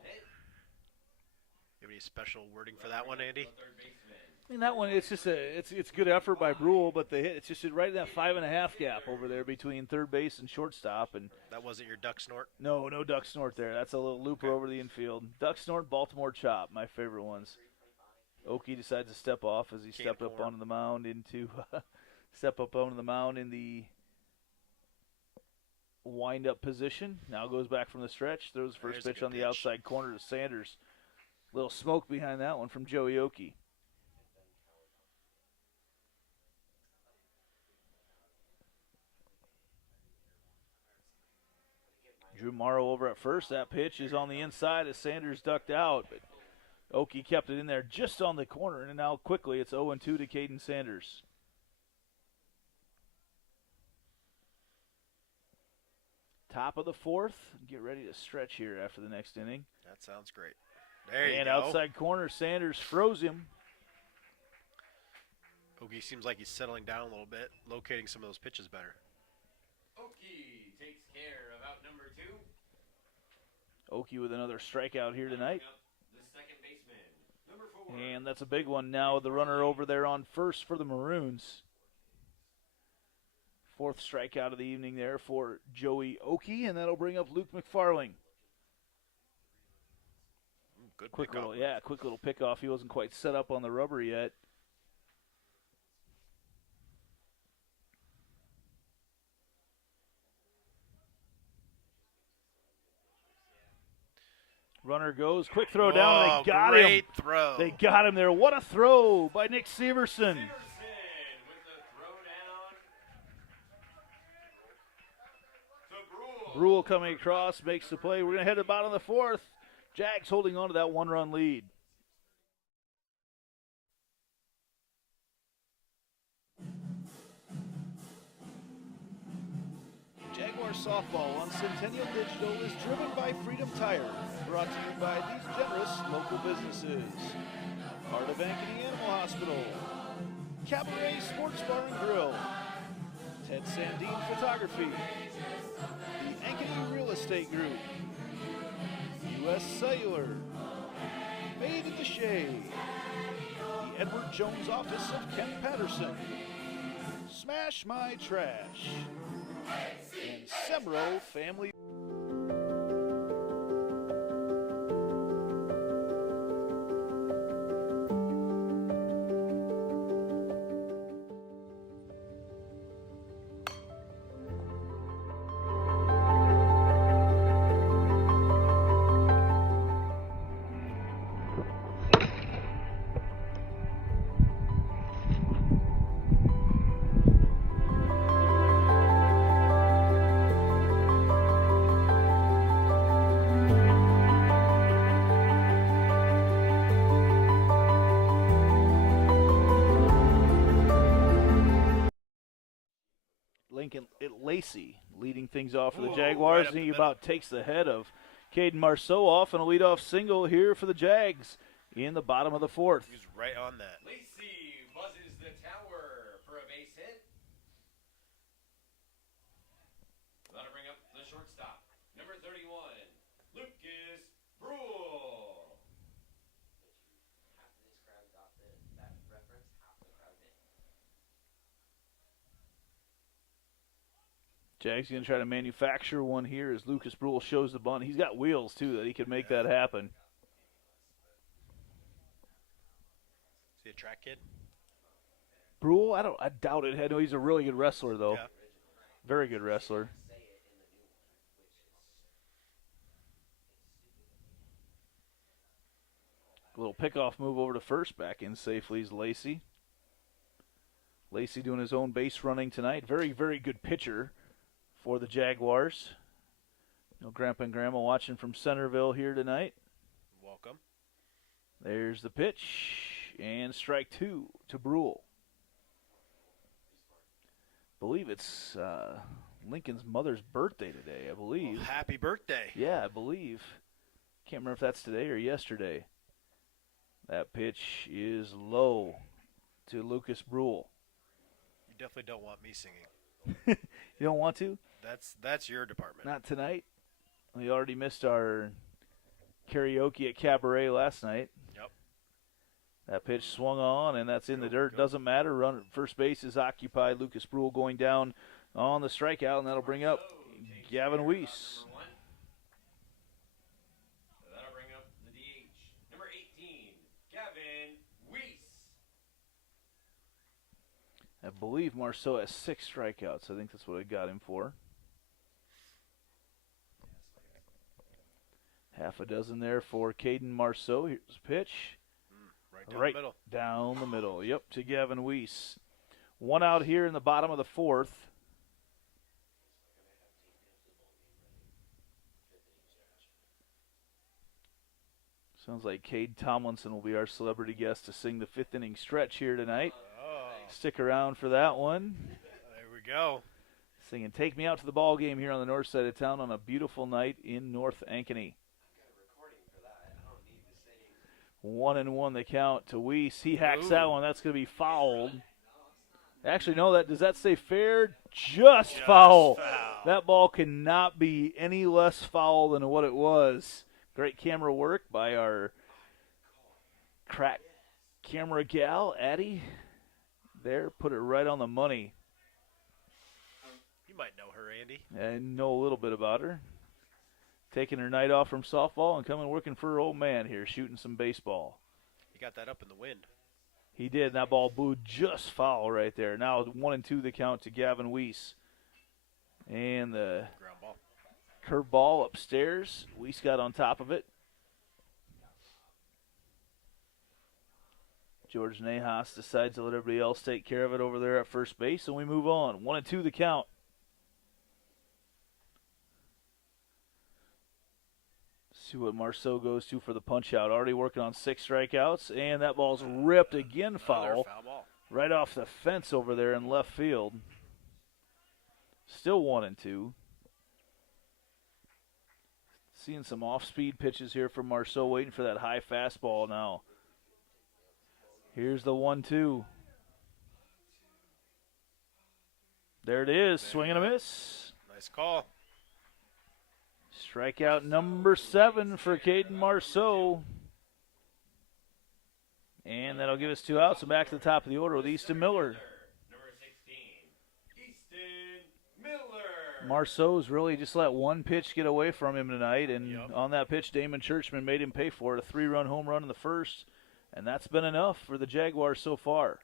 You have any special wording for that one, Andy? I mean, that one, it's just it's good effort by Bruhl, but the hit, it's just right in that 5.5 gap over there between third base and shortstop. And that wasn't your duck snort? No duck snort there. That's a little looper over the infield. Duck snort, Baltimore chop, my favorite ones. Okie decides to step off as he stepped up onto the mound in the wind-up position. Now goes back from the stretch. Throws first pitch on the outside corner to Sanders. Little smoke behind that one from Joey Okie. Drew Morrow over at first. That pitch is on the inside as Sanders ducked out. But Oki kept it in there just on the corner, and now quickly it's 0-2 to Caden Sanders. Top of the fourth. Get ready to stretch here after the next inning. That sounds great. There you go. And outside corner, Sanders froze him. Oki seems like he's settling down a little bit, locating some of those pitches better. Oki takes care of out number 2. Oki with another strikeout here tonight. The second baseman, number 4. And that's a big one now. The runner over there on first for the Maroons. Fourth strikeout of the evening there for Joey Oki, and that'll bring up Luke Mcfarlane. Good quick pickoff. quick little pickoff. He wasn't quite set up on the rubber yet. Runner goes, quick throw down, and they got him. Great throw. They got him there. What a throw by Nick Severson. Severson with the throw down to Bruhl. Bruhl coming across, makes the play. We're going to head to the bottom of the fourth. Jags holding on to that one-run lead. Jaguar softball on Centennial Digital is driven by Freedom Tire. Brought to you by these generous local businesses. Part of Ankeny Animal Hospital. Cabaret Sports Bar and Grill. Ted Sandine Photography. The Ankeny Real Estate Group. U.S. Cellular. Made in the Shade. The Edward Jones Office of Ken Patterson. Smash My Trash. And Semro Family. Lacey leading things off for the Jaguars. Right He about takes the head of Caden Marceau off and a leadoff single here for the Jags in the bottom of the fourth. He's right on that. Lacey buzzes the tower for a base hit. That'll bring up the shortstop, number 31, Lucas Bruhl. Half of this crowd got that reference, half the crowd didn't. Jags going to try to manufacture one here as Lucas Bruhl shows the bunt. He's got wheels, too, that he can make that happen. Is he a track kid? Bruhl, I doubt it. I know he's a really good wrestler, though. Yeah. Very good wrestler. A little pickoff move over to first. Back in safely is Lacey. Lacey doing his own base running tonight. Very, very good pitcher for the Jaguars. You know, Grandpa and Grandma watching from Centerville here tonight. Welcome. There's the pitch, and strike 2 to Bruhl. I believe it's Lincoln's mother's birthday today, I believe. Well, happy birthday. Yeah, I believe. Can't remember if that's today or yesterday. That pitch is low to Lucas Bruhl. You definitely don't want me singing. You don't want to? That's your department. Not tonight. We already missed our karaoke at Cabaret last night. Yep. That pitch swung on, and that's in the dirt. Doesn't matter. Run first base is occupied. Lucas Bruhl going down on the strikeout, and that'll bring up Gavin Weiss. That'll bring up the DH, number 18, Gavin Weiss. I believe Marceau has 6 strikeouts. I think that's what I got him for. Half a dozen there for Caden Marceau. Here's the pitch. Right down the middle. Down the middle. Yep, to Gavin Weiss. One out here in the bottom of the fourth. Sounds like Cade Tomlinson will be our celebrity guest to sing the fifth inning stretch here tonight. Oh, Stick around for that one. there we go. Singing Take Me Out to the Ball Game here on the north side of town on a beautiful night in North Ankeny. 1-1 the count to Weiss. He hacks that one. That's going to be fouled. Actually, no, does that say fair? Just foul. That ball cannot be any less foul than what it was. Great camera work by our crack camera gal, Addie. There, put it right on the money. You might know her, Andy. I know a little bit about her. Taking her night off from softball and coming working for her old man here, shooting some baseball. He got that up in the wind. He did, and that ball blew just foul right there. Now 1-2 the count to Gavin Weiss. And the Ground ball. curve ball upstairs. Weiss got on top of it. George Nahas decides to let everybody else take care of it over there at first base, and we move on. 1-2 the count. See what Marceau goes to for the punch-out. Already working on 6 strikeouts, and that ball's ripped again foul. Foul ball. Right off the fence over there in left field. Still 1-2. Seeing some off-speed pitches here from Marceau, waiting for that high fastball now. Here's the 1-2. There it is. Swing and a miss. Nice call. Strikeout number 7 for Caden Marceau. And that'll give us 2 outs and back to the top of the order with Easton Miller. Number 16, Easton Miller. Marceau's really just let one pitch get away from him tonight, and on that pitch, Damon Churchman made him pay for it. A 3-run home run in the first, and that's been enough for the Jaguars so far.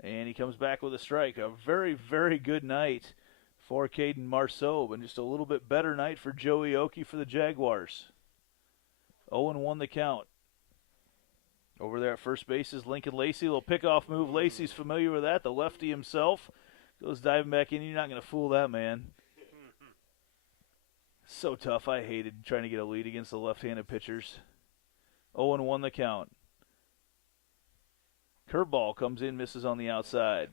And he comes back with a strike. A very, very good night for Caden Marceau, but just a little bit better night for Joey Oki for the Jaguars. 0-1 the count. Over there at first base is Lincoln Lacey. A little pickoff move. Lacey's familiar with that. The lefty himself goes diving back in. You're not going to fool that man. So tough. I hated trying to get a lead against the left-handed pitchers. 0-1 the count. Curveball comes in, misses on the outside.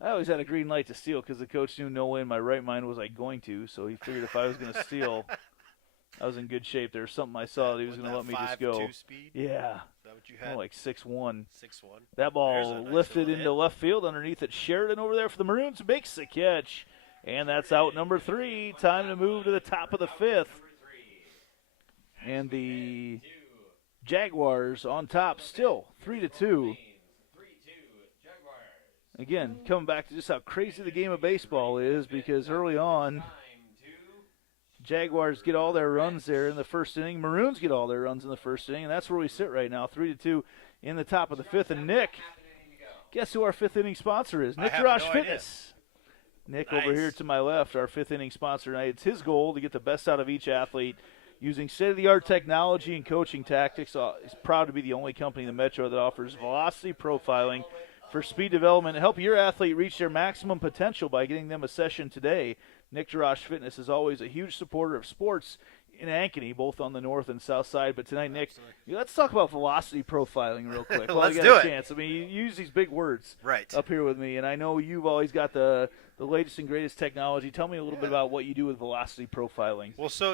I always had a green light to steal because the coach knew no way in my right mind was I going to, so he figured if I was going to steal, I was in good shape. There was something I saw that he was going to let me just go. 5.2 speed? Yeah. Is that what you had? Like 6'1". 6'1". That ball There's a nice lifted little into hit. left field underneath it. Sheridan over there for the Maroons makes the catch. And that's out number 3. Time to move to the top of the 5th. And the Jaguars on top still 3-2. Again, coming back to just how crazy the game of baseball is, because early on, Jaguars get all their runs there in the first inning. Maroons get all their runs in the first inning, and that's where we sit right now, 3-2 in the top of the 5th. And Nick, guess who our 5th inning sponsor is? Nick have Drosh no Fitness. Nick over Nice. here to my left, our 5th inning sponsor tonight. It's his goal to get the best out of each athlete using state-of-the-art technology and coaching tactics. He's proud to be the only company in the Metro that offers velocity profiling for speed development and help your athlete reach their maximum potential by getting them a session today. Nick Drosh Fitness is always a huge supporter of sports in Ankeny, both on the north and south side. But tonight, Nick, let's talk about velocity profiling real quick. Let's you do got a it. chance. I mean, you use these big words Right. up here with me, and I know you've always got the latest and greatest technology. Tell me a little bit about what you do with velocity profiling. Well, so,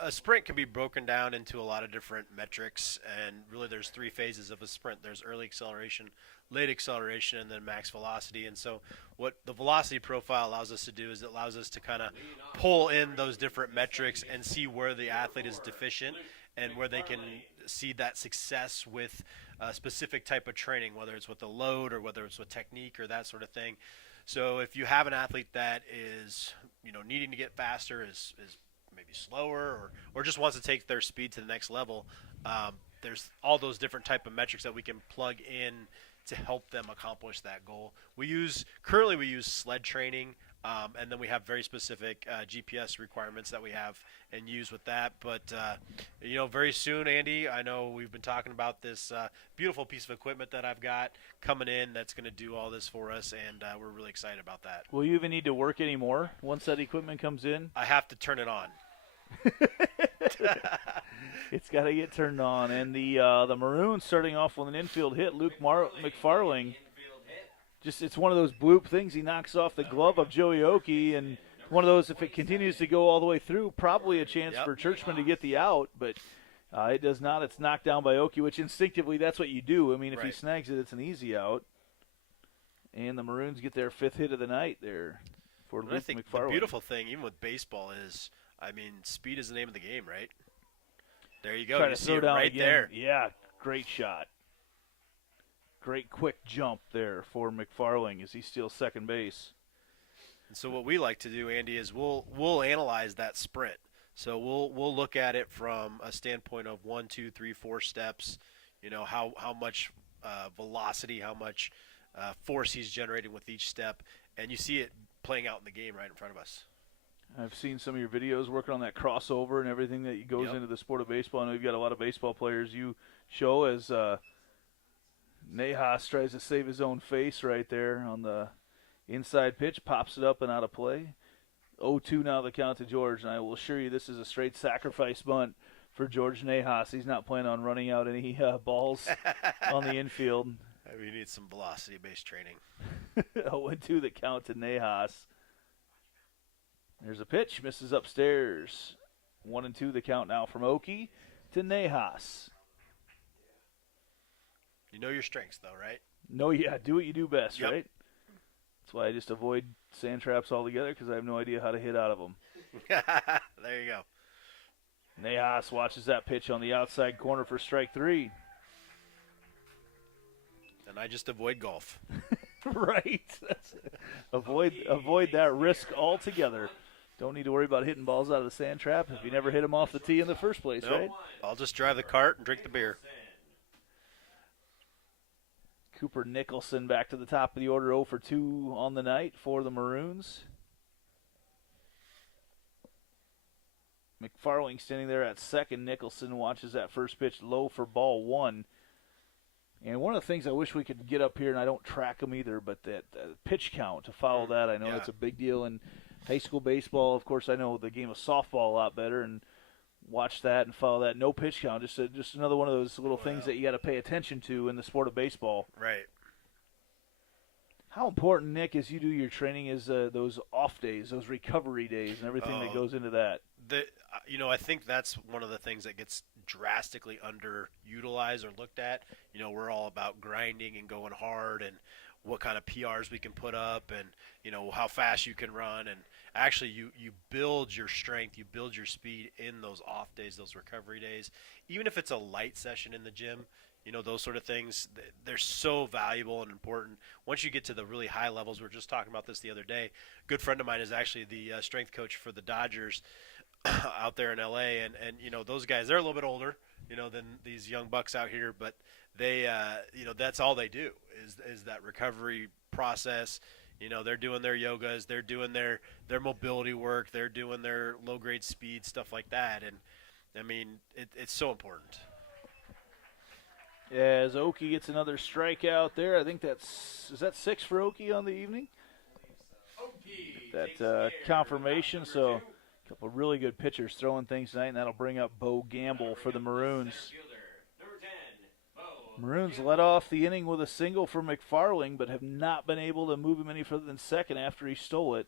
a sprint can be broken down into a lot of different metrics, and really there's 3 phases of a sprint. There's early acceleration, late acceleration, and then max velocity. And so what the velocity profile allows us to do is it allows us to kind of pull in those different metrics and see where the athlete is deficient and where they can see that success with a specific type of training, whether it's with the load or whether it's with technique or that sort of thing. So if you have an athlete that is, needing to get faster, is maybe slower, or just wants to take their speed to the next level, there's all those different type of metrics that we can plug in to help them accomplish that goal. Currently we use sled training, and then we have very specific GPS requirements that we have and use with that. But, very soon, Andy, I know we've been talking about this beautiful piece of equipment that I've got coming in that's going to do all this for us, and we're really excited about that. Will you even need to work anymore once that equipment comes in? I have to turn it on. It's got to get turned on. And the Maroons starting off with an infield hit. Mcfarlane, it's one of those bloop things. He knocks off the glove of Joey Oki, and one of those, if it continues to go all the way through, probably a chance for Churchman to get the out, but it does not. It's knocked down by Oki, which instinctively that's what you do. I mean, if he snags it, it's an easy out. And the Maroons get their 5th hit of the night there for Luke I think Mcfarlane. The beautiful thing, even with baseball, is, I mean, speed is the name of the game, right? There you go. Try You to see throw it down right again. there. Yeah, great shot. Great quick jump there for Mcfarlane as he steals second base. And so what we like to do, Andy, is we'll analyze that sprint. So we'll look at it from a standpoint of 1, 2, 3, 4 steps. You know, how much velocity, how much force he's generating with each step, and you see it playing out in the game right in front of us. I've seen some of your videos working on that crossover and everything that goes into the sport of baseball. I know you've got a lot of baseball players you show as Nejas tries to save his own face right there on the inside pitch, pops it up and out of play. 0-2 now the count to George, and I will assure you this is a straight sacrifice bunt for George Nejas. He's not planning on running out any balls on the infield. We need some velocity-based training. 0-2 the count to Nejas. There's a pitch, misses upstairs. 1-2 the count now from Oki to Nejas. You know your strengths, though, right? No, yeah, do what you do best, right? That's why I just avoid sand traps altogether, because I have no idea how to hit out of them. There you go. Nejas watches that pitch on the outside corner for strike 3. And I just avoid golf. Right. Avoid that risk altogether. Don't need to worry about hitting balls out of the sand trap if you never hit them off the tee in the first place, right? I'll just drive the cart and drink the beer. Cooper Nicholson back to the top of the order, 0 for 2 on the night for the Maroons. Mcfarlane standing there at second. Nicholson watches that first pitch low for ball 1. And one of the things I wish we could get up here, and I don't track them either, but that pitch count to follow that, I know that's a big deal in high school baseball. Of course, I know the game of softball a lot better, and watch that and follow that. No pitch count, just another one of those little things that you got to pay attention to in the sport of baseball. Right. How important, Nick, as you do your training, is those off days, those recovery days, and everything that goes into that? I think that's one of the things that gets drastically underutilized or looked at. You know, we're all about grinding and going hard and what kind of PRs we can put up and, you know, how fast you can run. And actually you build your strength, you build your speed in those off days, those recovery days. Even if it's a light session in the gym, you know, those sort of things, they're so valuable and important. Once you get to the really high levels, we were just talking about this the other day. A good friend of mine is actually the strength coach for the Dodgers out there in LA, and you know, those guys, they're a little bit older, you know, than these young bucks out here, but they you know, that's all they do is that recovery process. You know, they're doing their yogas, they're doing their mobility work, they're doing their low grade speed, stuff like that. And I mean, it's so important. As Oki gets another strikeout there, I think is that 6 for Oki on the evening? That confirmation, so a couple of really good pitchers throwing things tonight, and that'll bring up Bo Gamble for the Maroons. Maroons led off the inning with a single for Mcfarlane, but have not been able to move him any further than second after he stole it.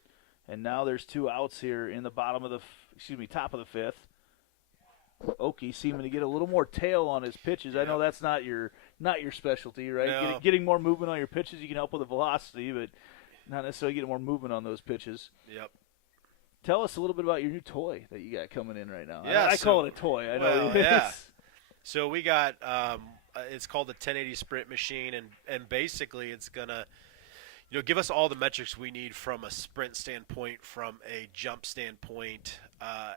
And now there's 2 outs here in the top of the 5th. Oki seeming to get a little more tail on his pitches. I know that's not your specialty, right? No. Getting more movement on your pitches, you can help with the velocity, but not necessarily getting more movement on those pitches. Yep. Tell us a little bit about your new toy that you got coming in right now. Yeah, I call it a toy. I know. Yeah. So we got it's called the 1080 Sprint machine, and basically it's gonna, you know, give us all the metrics we need from a sprint standpoint, from a jump standpoint,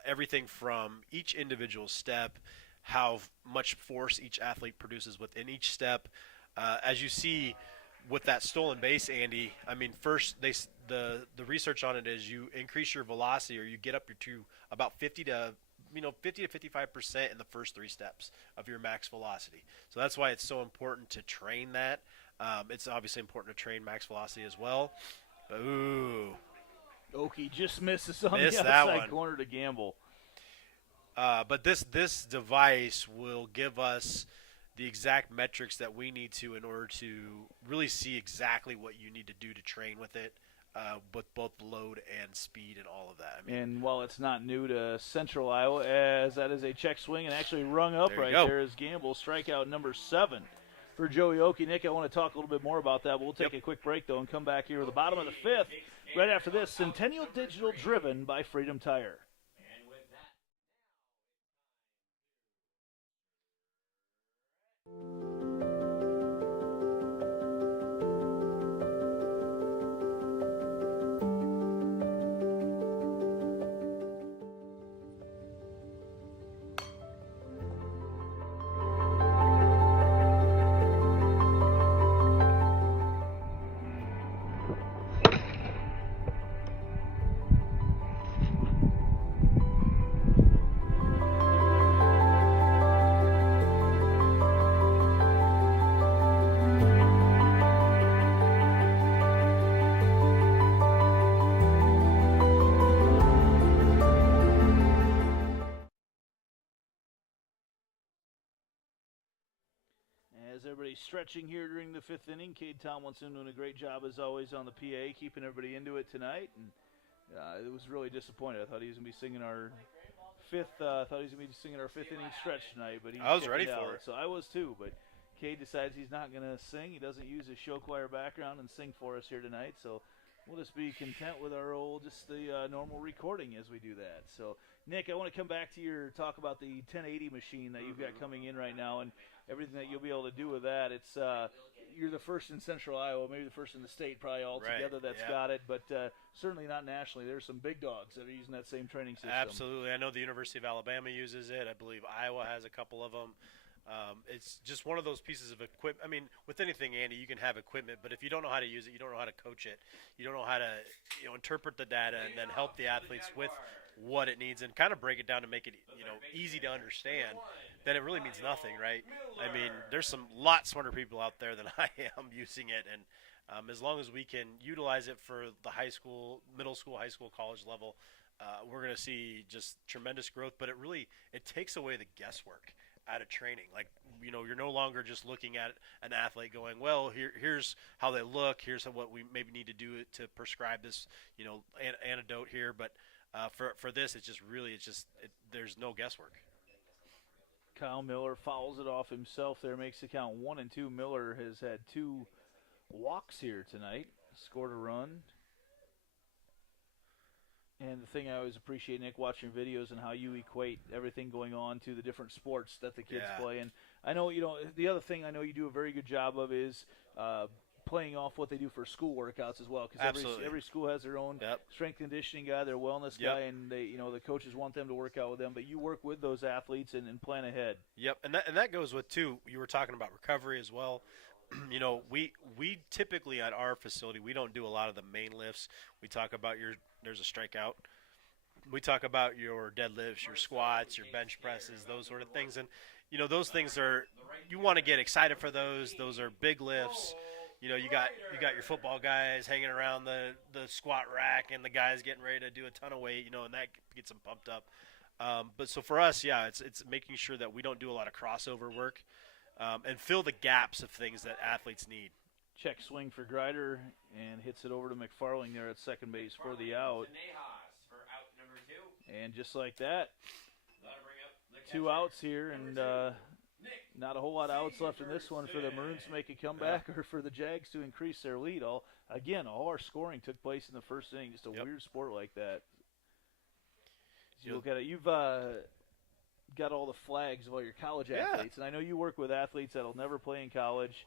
everything from each individual step, how much force each athlete produces within each step. As you see with that stolen base, Andy, I mean, first the research on it is you increase your velocity, or you get up to about 50 to 55% in the first 3 steps of your max velocity. So that's why it's so important to train that. It's obviously important to train max velocity as well. But, ooh. Oki just misses on the Missed that outside one. corner to Gamble. But this device will give us the exact metrics that we need to in order to really see exactly what you need to do to train with it, with both load and speed and all of that. I mean, And while it's not new to Central Iowa, as that is a check swing and actually rung up There you right go. there is Gamble, strikeout number 7 for Joey Okie. Nick, I want to talk a little bit more about that. We'll take a quick break, though, and come back here at the bottom of the 5th. Right after this, Centennial Digital driven by Freedom Tire. As everybody's stretching here during the 5th inning, Cade Tomlinson doing a great job as always on the PA, keeping everybody into it tonight. And it was really disappointed. I thought he was going to be singing our fifth. Thought he was going to be singing our 5th inning stretch tonight, but I was ready for it. So I was too. But Cade decides he's not going to sing. He doesn't use his show choir background and sing for us here tonight. So we'll just be content with our normal recording as we do that. So Nick, I want to come back to your talk about the 1080 machine that you've got coming in right now and everything that you'll be able to do with that. It's you're the first in Central Iowa, maybe the first in the state probably altogether that's got it, but certainly not nationally. There's some big dogs that are using that same training system. Absolutely. I know the University of Alabama uses it. I believe Iowa has a couple of them. It's just one of those pieces of equipment. I mean, with anything, Andy, you can have equipment, but if you don't know how to use it, you don't know how to coach it, you don't know how to interpret the data and then help the athletes with what it needs and kind of break it down to make it easy to understand, then it really means nothing, right? I mean, there's some lot smarter people out there than I am using it, and as long as we can utilize it for the high school, middle school, high school, college level, we're going to see just tremendous growth. But it takes away the guesswork out of training. Like, you're no longer just looking at an athlete going, well, here's how they look, here's what we maybe need to do to prescribe this, antidote here. But for this, there's no guesswork. Kyle Miller fouls it off himself there, makes the count 1-2. Miller has had 2 walks here tonight, scored a run. And the thing I always appreciate, Nick, watching videos and how you equate everything going on to the different sports that the kids play. And I know, the other thing I know you do a very good job of is playing off what they do for school workouts as well. Because every school has their own strength conditioning guy, their wellness guy, and they, the coaches want them to work out with them. But you work with those athletes and plan ahead. Yep, and that goes with, too, you were talking about recovery as well. We typically at our facility, we don't do a lot of the main lifts. We talk about there's a strikeout. We talk about your deadlifts, your squats, your bench presses, those sort of things. And, those things you want to get excited for those. Those are big lifts. You got your football guys hanging around the squat rack and the guys getting ready to do a ton of weight, and that gets them pumped up. But so for us, it's making sure that we don't do a lot of crossover work. And fill the gaps of things that athletes need. Check swing for Grider and hits it over to Mcfarlane there at second base for the out. And just like that, 2 outs here, and not a whole lot of outs left in this one for the Maroons to make a comeback or for the Jags to increase their lead. All our scoring took place in the first inning. Just a weird sport like that. You look at it. You've got all the flags of all your college athletes, and I know you work with athletes that'll never play in college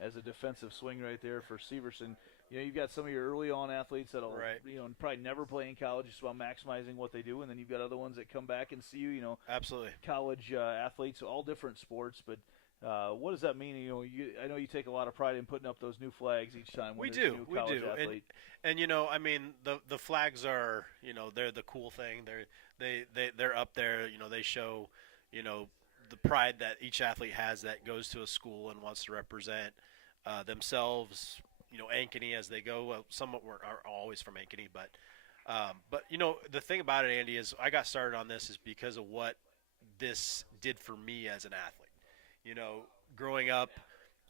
as a defensive swing right there for Severson. You've got some of your early on athletes that'll probably never play in college, just about maximizing what they do, and then you've got other ones that come back and see you, absolutely, college athletes, all different sports. But what does that mean? I know you take a lot of pride in putting up those new flags each time when there's a new college athlete. And I mean, the flags are, they're the cool thing. They're up there. They show, the pride that each athlete has that goes to a school and wants to represent themselves. Ankeny as they go. Well, some are always from Ankeny, but But the thing about it, Andy, is I got started on this is because of what this did for me as an athlete. Growing up,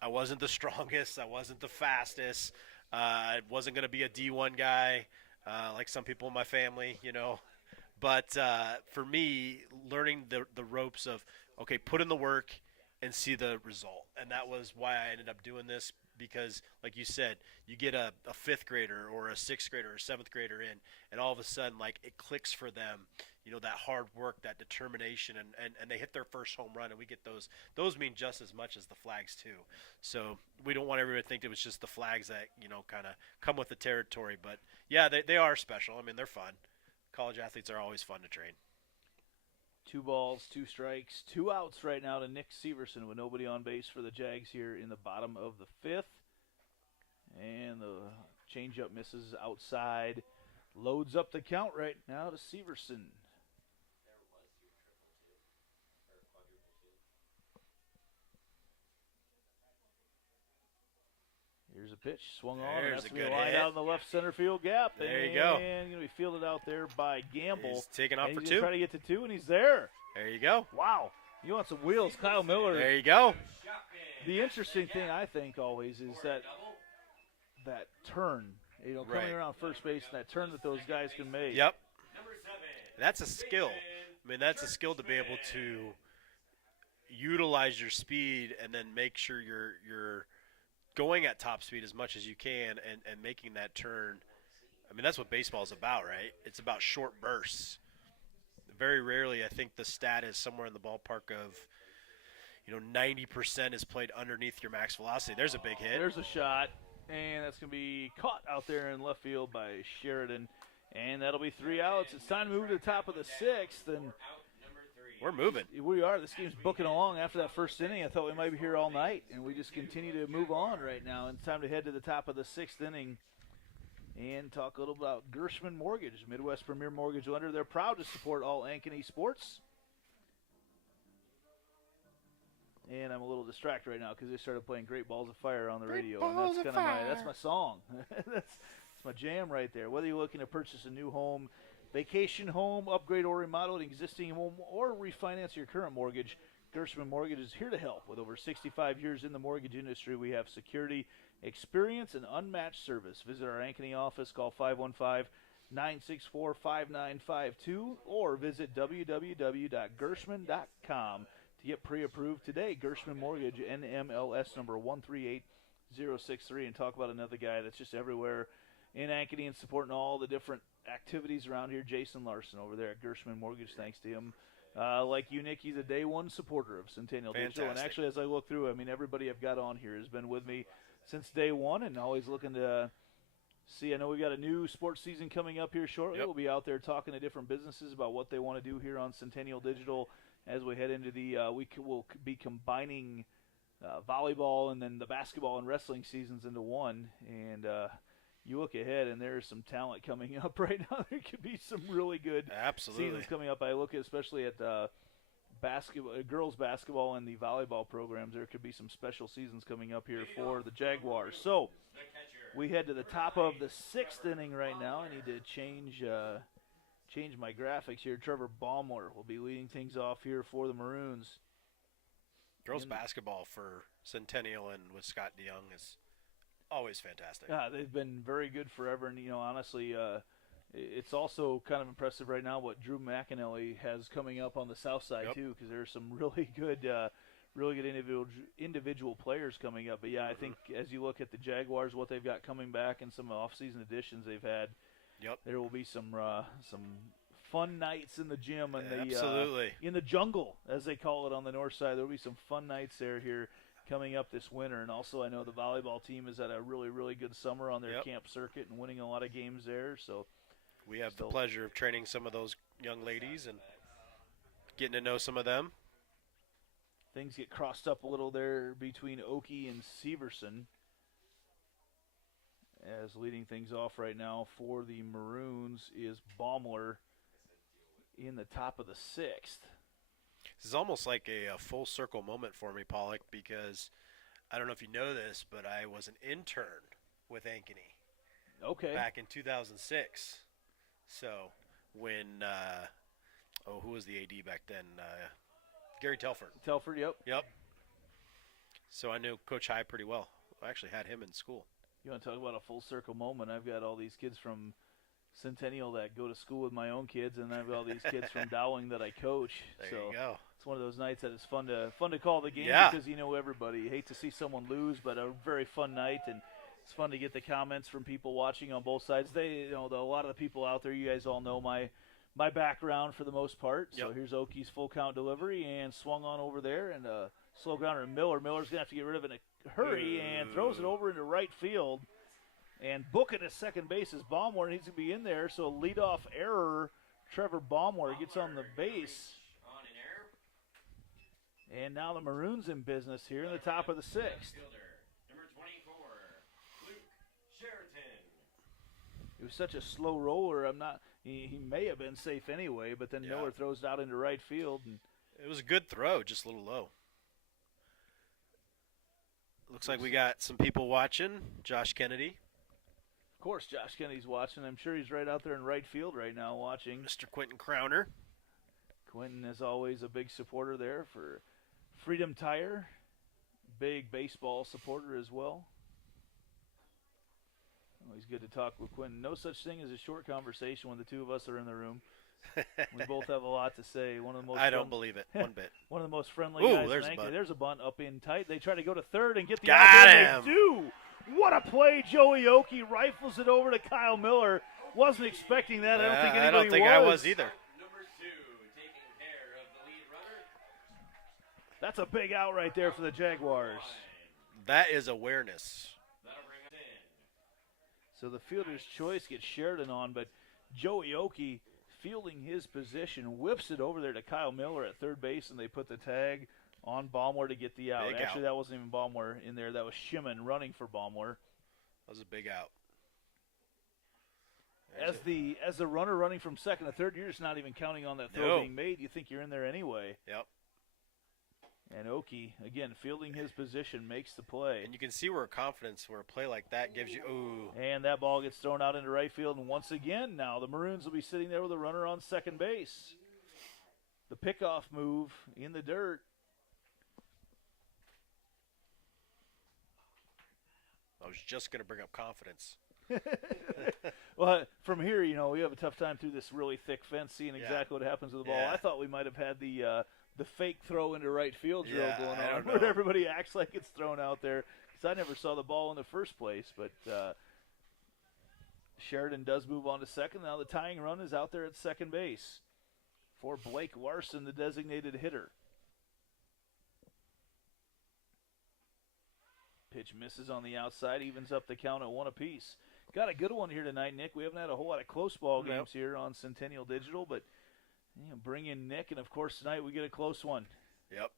I wasn't the strongest, I wasn't the fastest, I wasn't going to be a D1 guy like some people in my family. But for me, learning the ropes of, okay, put in the work and see the result. And that was why I ended up doing this because, like you said, you get a fifth grader or a sixth grader or a seventh grader in, and all of a sudden, like, it clicks for them, that hard work, that determination, and they hit their first home run, and we get those. Those mean just as much as the flags, too. So we don't want everyone to think it was just the flags that, kind of come with the territory. But, yeah, they are special. I mean, they're fun. College athletes are always fun to train. 2 balls, 2 strikes, 2 outs right now to Nick Severson with nobody on base for the Jags here in the bottom of the 5th. And the changeup misses outside. Loads up the count right now to Severson. There was your triple two, or quadruple two. Here's a pitch, swung on. There's That's a good line hit. out in the left center field gap. There you go. And going to be fielded out there by Gamble. He's taking off and for he's 2. Try to get to 2, and he's there. There you go. Wow. You want some wheels, Kyle Miller. There you go. The interesting thing, I think, always is that turn, coming Right. around first base, and that turn that those guys can make. Yep. That's a skill. I mean, that's a skill to be able to utilize your speed and then make sure you're going at top speed as much as you can and making that turn. I mean, that's what baseball is about, right? It's about short bursts. Very rarely, I think the stat is somewhere in the ballpark of, 90% is played underneath your max velocity. There's a big hit. There's a shot, and that's going to be caught out there in left field by Sheridan. And that'll be 3 outs. It's time to move to the top of the 6th, and We're moving. we are. This game's booking along after that first inning. I thought we might be here all night, and we just continue to move on right now. And it's time to head to the top of the 6th inning and talk a little about Gershman Mortgage, Midwest Premier Mortgage Lender. They're proud to support all Ankeny sports. And I'm a little distracted right now because they started playing Great Balls of Fire on the radio. And that's my song. That's my jam right there. Whether you're looking to purchase a new home, vacation home, upgrade or remodel an existing home, or refinance your current mortgage, Gershman Mortgage is here to help. With over 65 years in the mortgage industry, we have security, experience, and unmatched service. Visit our Ankeny office. Call 515-964-5952 or visit www.gershman.com to get pre-approved today. Gershman Mortgage, NMLS number 138063, and talk about another guy that's just everywhere in Ankeny and supporting all the different activities around here. Jason Larson over there at Gershman Mortgage. Thanks to him. Like you, Nick, he's a day one supporter of Centennial Digital. And actually, as I look through, I mean, everybody I've got on here has been with me since day one and always looking to see. I know we've got a new sports season coming up here shortly. Yep. We'll be out there talking to different businesses about what they want to do here on Centennial Digital as we head into the we'll be combining volleyball and then the basketball and wrestling seasons into one. And you look ahead, and there's some talent coming up right now. There could be some really good seasons coming up. I look at especially at basketball, girls basketball and the volleyball programs. There could be some special seasons coming up here for the Jaguars. So we head to the top of the 6th inning right now. I need to change my graphics here. Trevor Baumler will be leading things off here for the Maroons. Girls basketball for Centennial and with Scott DeYoung is always fantastic. Yeah, they've been very good forever, and honestly, it's also kind of impressive right now what Drew McAnally has coming up on the south side too, because there's some really good individual players coming up. But yeah, I think as you look at the Jaguars, what they've got coming back, and some off-season additions they've had, there will be some fun nights in the gym and in the jungle, as they call it on the north side. There will be some fun nights here coming up this winter. And also I know the volleyball team has had a really, really good summer on their camp circuit and winning a lot of games there. So we have the pleasure of training some of those young ladies and getting to know some of them. Things get crossed up a little there between Oakey and Severson, as leading things off right now for the Maroons is Baumler in the top of the 6th. This is almost like a full circle moment for me, Pollock, because I don't know if you know this, but I was an intern with Ankeny. Okay. Back in 2006. So when who was the AD back then? Gary Telford. Telford, yep. Yep. So I knew Coach High pretty well. I actually had him in school. You want to talk about a full circle moment? I've got all these kids from Centennial that go to school with my own kids, and I've got all these kids from Dowling that I coach. There so you go. it's one of those nights that it's fun to call the game Yeah. because you know everybody. You hate to see someone lose, but a very fun night, and it's fun to get the comments from people watching on both sides. A lot of the people out there, you guys all know my background for the most part. So Yep. here's Oki's full count delivery and swung on over there, and slow grounder to Miller. Miller's gonna have to get rid of it in a hurry and throws it over into right field. And booking at second base is Baumware needs to be in there, so leadoff error. Trevor Baumware gets on the base. On an error. And now the Maroons in business here in the top of the sixth. Fielder, number 24, Luke Sheraton. It was such a slow roller. He may have been safe anyway, but then Yeah. Miller throws it out into right field. And It was a good throw, just a little low. Looks like we got some people watching. Josh Kennedy, of course, Josh Kennedy's watching. I'm sure he's right out there in right field right now watching. Mr. Quentin Crowner. Quentin is always a big supporter there for Freedom Tire. Big baseball supporter as well. Always good to talk with Quentin. No such thing as a short conversation when the two of us are in the room. We both have a lot to say. One of the most I don't believe it one bit. one of the most friendly Ooh, guys. there's in a Yankee. bunt. There's a bunt up in tight. They try to go to third and get the Got out there. him. They do. What a play! Joey Oki rifles it over to Kyle Miller. Wasn't expecting that. I don't think anybody I don't think was. I was either. Number 2, taking care of the lead runner. That's a big out right there for the Jaguars. That is awareness. That'll bring us in. So the fielder's choice gets Sheridan on, but Joey Oki fielding his position, whips it over there to Kyle Miller at third base, and they put the tag on Baumware to get the out. Big Actually, out. that wasn't even Baumware in there. That was Shimon running for Baumware. That was a big out. As the runner running from second to third, you're just not even counting on that throw No. being made. You think you're in there anyway. Yep. And Oki, again, fielding his position, makes the play. And you can see where confidence, where a play like that gives you, ooh. And that ball gets thrown out into right field. And once again, now the Maroons will be sitting there with a runner on second base. The pickoff move in the dirt. I was just going to bring up confidence. Well, from here, we have a tough time through this really thick fence seeing Yeah. exactly what happens with the ball. Yeah. I thought we might have had the fake throw into right field drill Yeah, going I on don't where know. everybody acts like it's thrown out there because I never saw the ball in the first place. But Sheridan does move on to second. Now the tying run is out there at second base for Blake Larson, the designated hitter. Pitch misses on the outside, evens up the count at one apiece. Got a good one here tonight, Nick. We haven't had a whole lot of close ball Nope. games here on Centennial Digital, but bring in Nick, and of course tonight we get a close one. Yep.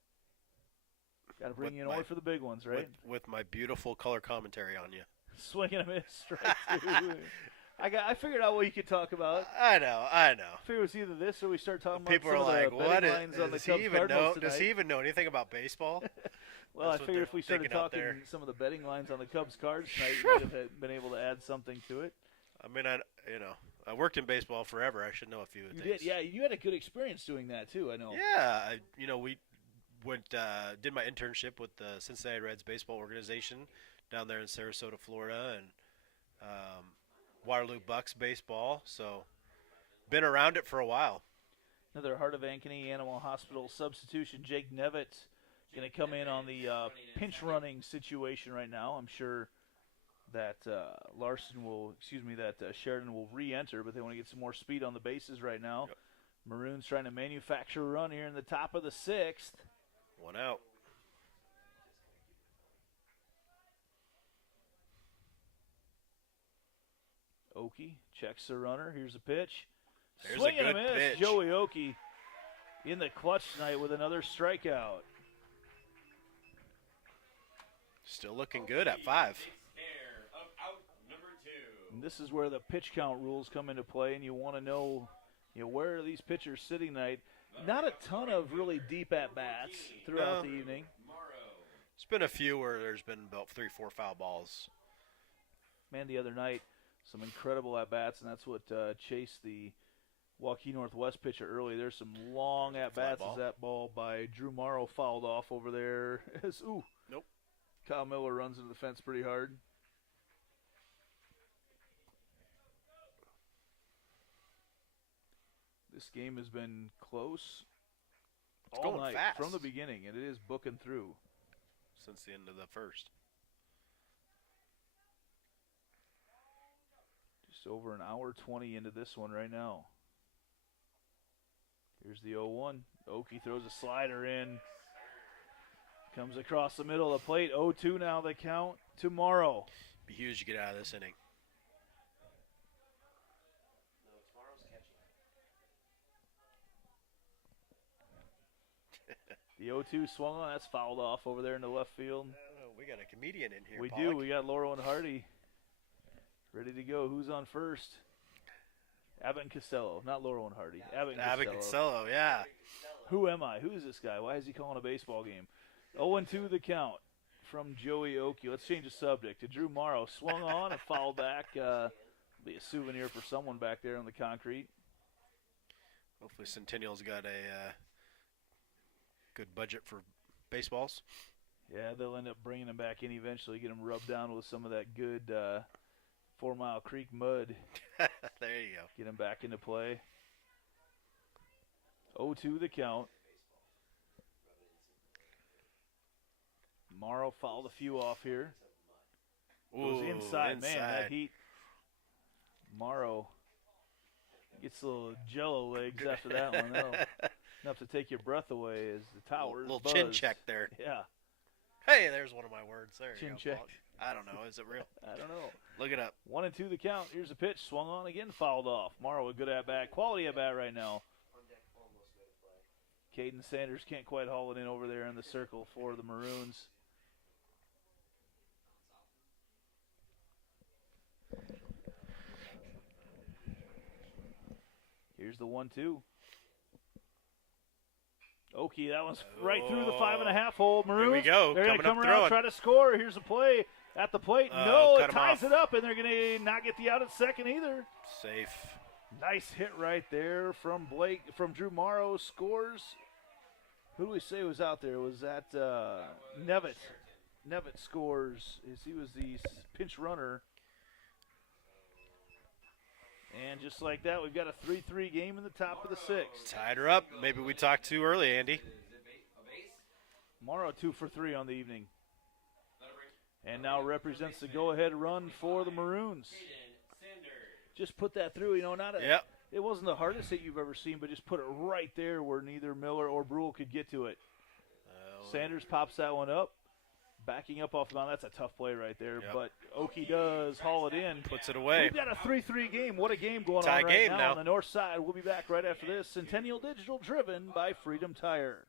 Got to bring With you in my- order for the big ones, right? With my beautiful color commentary on you. Swinging a miss, strike two. I figured out what you could talk about. I know. I figured it was either this or we start talking People about are some like, of the what betting is, lines on the does he Cubs even know? Cardinals Does he tonight. even know anything about baseball? Well, That's I what figured they're if we started thinking out talking there. some of the betting lines on the Cubs cards tonight, we might have been able to add something to it. I mean, I worked in baseball forever. I should know a few You things. did, yeah. You had a good experience doing that too. I know. Yeah, we went did my internship with the Cincinnati Reds baseball organization down there in Sarasota, Florida, and Waterloo Bucks baseball. So, been around it for a while. Another Heart of Ankeny Animal Hospital substitution. Jake Nevitt going to come in on the pinch running situation right now. I'm sure that Sheridan will re-enter, but they want to get some more speed on the bases right now. Yep. Maroons trying to manufacture a run here in the top of the sixth. One out. Oki checks the runner. Here's a pitch. There's a Swing and a good miss. pitch. Joey Oki in the clutch tonight with another strikeout. Still looking good at 5. Takes care of out number 2. And this is where the pitch count rules come into play, and you want to know, where are these pitchers sitting tonight? Not a ton of really deep at-bats throughout the evening. There's been a few where there's been about 3-4 foul balls. Man, the other night, Some incredible at-bats, and that's what chased the Waukee Northwest pitcher early. There's some long at-bats as that ball by Drew Morrow fouled off over there. Nope. Kyle Miller runs into the fence pretty hard. This game has been close all night fast from the beginning, and it is booking through. Since the end of the first. Just over an hour 20 into this one right now. Here's the 0-1. Okie throws a slider in. Comes across the middle of the plate. 0-2 now the count to Morrow. Be huge to get out of this inning. No, tomorrow's catching. The 0-2 swung on. That's fouled off over there in the left field. We got a comedian in here. We Pollock. do. We got Laurel and Hardy ready to go. Who's on first? Abbott and Costello. Not Laurel and Hardy. Abbott and Costello, yeah. Who am I? Who is this guy? Why is he calling a baseball game? 0-2 the count from Joey Okie. Let's change the subject to Drew Morrow. Swung on and fouled back. Be a souvenir for someone back there on the concrete. Hopefully Centennial's got a good budget for baseballs. Yeah, they'll end up bringing him back in eventually, get him rubbed down with some of that good 4 Mile Creek mud. There you go. Get him back into play. 0-2 the count. Morrow fouled a few off here. Goes inside. Man, that heat. Morrow gets a little jello legs after that one. That'll enough to take your breath away as the towers little buzz. chin check there. Yeah. Hey, there's one of my words. There Chin you go. check. I don't know. Is it real? I don't know. Look it up. 1-2 the count. Here's the pitch. Swung on again, fouled off. Morrow a good at-bat. Quality at-bat right now. On deck, almost made a play. Caden Sanders can't quite haul it in over there in the circle for the Maroons. Here's the 1-2. Okie, that one's right through the 5.5 hole. Maroons, Here we go. They're going to Coming come up around, throwing. try to score. Here's a play at the plate. Oh, No, cut it him ties off. it up, and they're going to not get the out at second either. Safe. Nice hit right there from Blake, from Drew Morrow. Scores. Who do we say was out there? Was that Nevitt? Nevitt scores. He was the pinch runner. And just like that, we've got a 3-3 game in the top of the sixth. Tied her up. Maybe we talked too early, Andy. Morrow 2 for 3 on the evening. And now represents the go-ahead run for the Maroons. Just put that through, Yep. It wasn't the hardest hit you've ever seen, but just put it right there where neither Miller or Bruhl could get to it. Sanders pops that one up. Backing up off the mound, that's a tough play right there. Yep. But Okie does haul it in. Puts it away. We've got a 3-3 game. What a game going Tie on right game now now on the north side. We'll be back right after this. Centennial Digital, driven by Freedom Tire.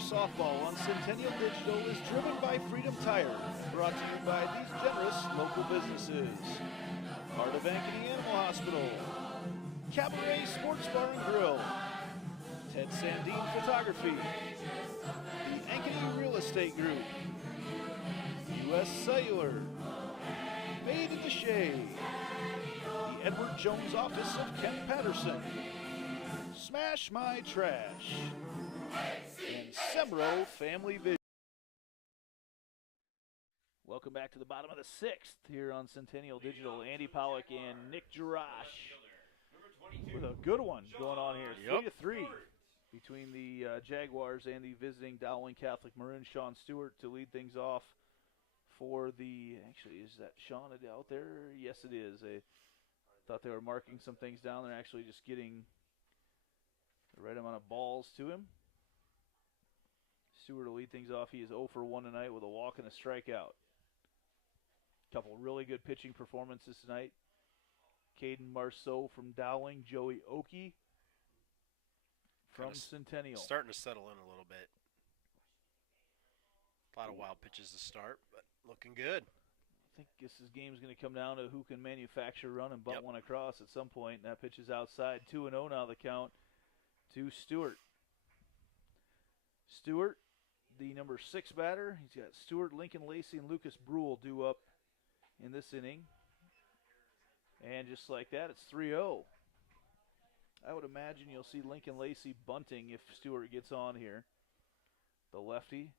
Softball on Centennial Digital is driven by Freedom Tire, brought to you by these generous local businesses. Heart of Ankeny Animal Hospital, Cabaret Sports Bar and Grill, Ted Sandine Photography, the Ankeny Real Estate Group, U.S. Cellular, Made in the Shade, the Edward Jones Office of Kent Patterson, Smash My Trash, and Sembro Family Vision. Welcome back to the bottom of the sixth here on Centennial Digital. Andy Pollock and Nick Jarash with a good one going on here. Yep. 3-3. between the Jaguars and the visiting Dowling Catholic Maroons. Sean Stewart to lead things off for the, actually, is that Sean out there? Yes, it is. I thought they were marking some things down. They're actually just getting the right amount of balls to him. Stewart will lead things off. He is 0 for 1 tonight with a walk and a strikeout. Couple really good pitching performances tonight. Caden Marceau from Dowling, Joey Oakey from Centennial. Starting to settle in a little bit. A lot of wild pitches to start, but looking good. I think this game's going to come down to who can manufacture a run and bunt one across at some point. And that pitch is outside. 2-0 now the count to Stewart. Stewart, the number 6 batter. He's got Stewart, Lincoln Lacey, and Lucas Bruhl due up in this inning. And just like that, it's 3-0. I would imagine you'll see Lincoln Lacey bunting if Stewart gets on here. The lefty.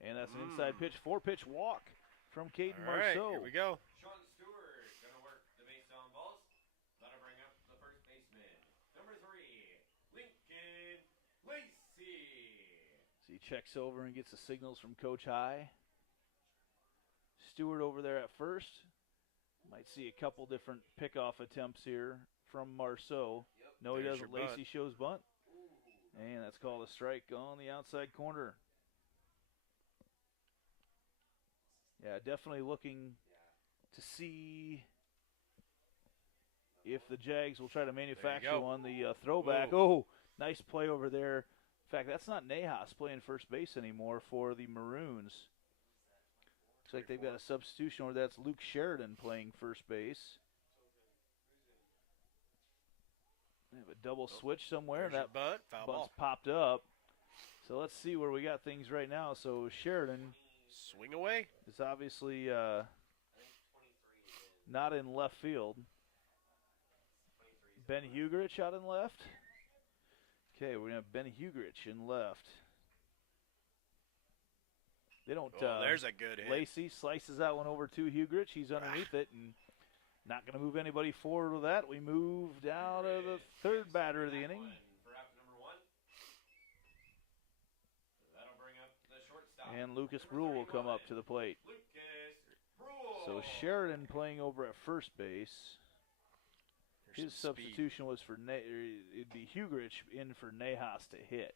And that's an inside pitch, 4-pitch walk from Caden Marceau. Here we go. Sean Stewart going to work the base on balls. That'll bring up the first baseman. Number 3, Lincoln Lacey. So he checks over and gets the signals from Coach High. Stewart over there at first. Might see a couple different pickoff attempts here from Marceau. No, he doesn't. Lacey shows bunt. And that's called a strike on the outside corner. Yeah, definitely looking to see if the Jags will try to manufacture one. The throwback. Oh, nice play over there. In fact, that's not Nahas playing first base anymore for the Maroons. Looks like they've got a substitution, or that's Luke Sheridan playing first base. They have a double switch somewhere, and that bunt's popped up. So let's see where we got things right now. So Sheridan swing away. It's obviously not in left field. Ben Hugerich out in left. Okay, we're going to have Ben Hugerich in left. They don't. There's a good hit. Lacey slices that one over to Hugerich. He's underneath it and not going to move anybody forward with that. We move down to the third batter of the inning. And Lucas Bruhl will come up to the plate. So Sheridan playing over at first base. His substitution was for it'd be Hugerich in for Nahas to hit.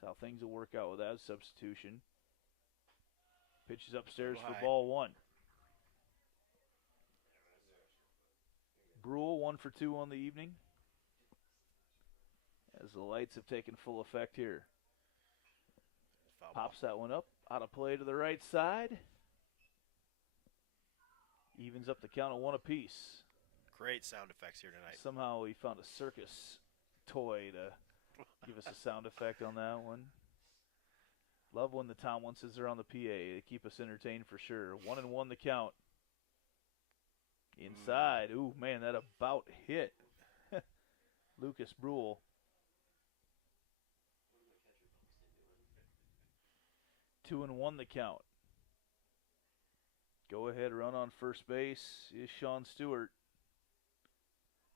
That's how things will work out with that substitution. Pitches upstairs for ball 1. Bruhl 1 for 2 on the evening, as the lights have taken full effect here. Pops that one up, out of play to the right side. Evens up the count of 1 apiece. Great sound effects here tonight. Somehow we found a circus toy to give us a sound effect on that one. Love when the Tomlinses are on the PA. They keep us entertained for sure. 1-1 the count. Inside. Ooh, man, that about hit Lucas Bruhl. Two and one the count. Go ahead, run on first base is Sean Stewart.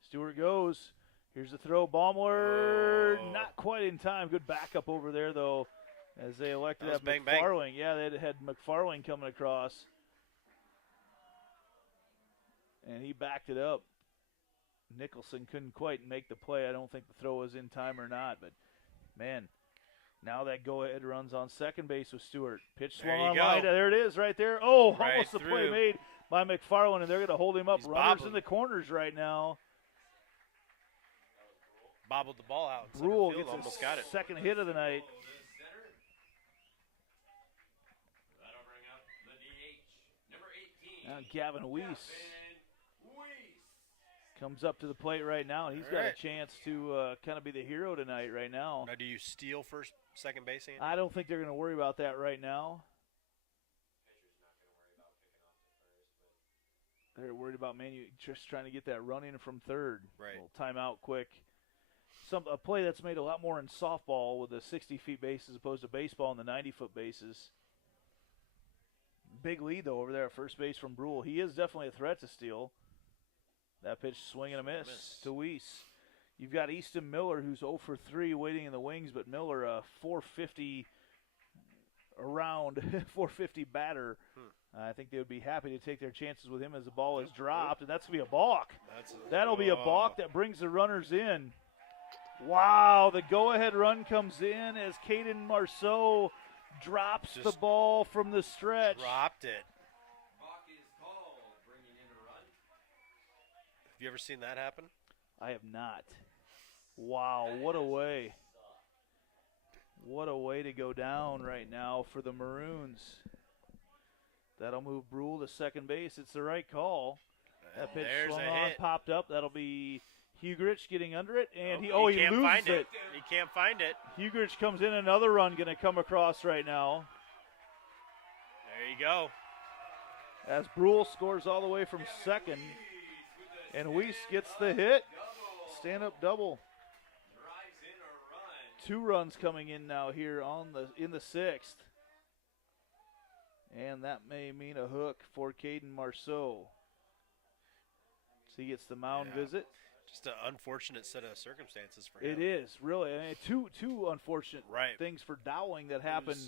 Stewart goes. Here's the throw. Baumler, not quite in time. Good backup over there, though, as they elected that Mcfarlane. Yeah, they had Mcfarlane coming across. And he backed it up. Nicholson couldn't quite make the play. I don't think the throw was in time or not. But, man, now that go-ahead runs on second base with Stewart. Pitch swung on line. There it is right there. Oh, right almost the play made by Mcfarlane, and they're going to hold him up. Runners in the corners right now. Bobbled the ball out. Bruhl gets almost got it. Second hit of the night. That'll bring up the DH, number 18. Now Gavin Weiss comes up to the plate right now. He's got a chance to kind of be the hero tonight right now. Now, do you steal first, second base, Andy? I don't think they're going to worry about that right now. Pitcher's not going to worry about picking off the first. They're worried about just trying to get that run in from third. Right. A little timeout quick. A play that's made a lot more in softball with the 60-feet base as opposed to baseball and the 90-foot bases. Big lead, though, over there at first base from Bruhl. He is definitely a threat to steal. That pitch swing and a miss to Weiss. You've got Easton Miller, who's 0 for 3 waiting in the wings, but Miller, a 450 around, 450 batter. I think they would be happy to take their chances with him as the ball is dropped, and that's going to be a balk. That'll be a balk that brings the runners in. Wow, the go-ahead run comes in as Caden Marceau drops the ball from the stretch. Dropped it. Balk is called, bringing in a run. Have you ever seen that happen? I have not. Wow, what a way. What a way to go down right now for the Maroons. That'll move Bruhl to second base. It's the right call. That pitch swung on, popped up. That'll be Hugrich getting under it, and he loses it. He can't find it. Hugrich comes in, another run going to come across right now. There you go. As Bruhl scores all the way from second, and Weiss gets the hit. Stand-up double. 2 runs coming in now here in the 6th. And that may mean a hook for Caden Marceau. So he gets the mound visit. Just an unfortunate set of circumstances for him. It is, really. I mean, two unfortunate things for Dowling that happened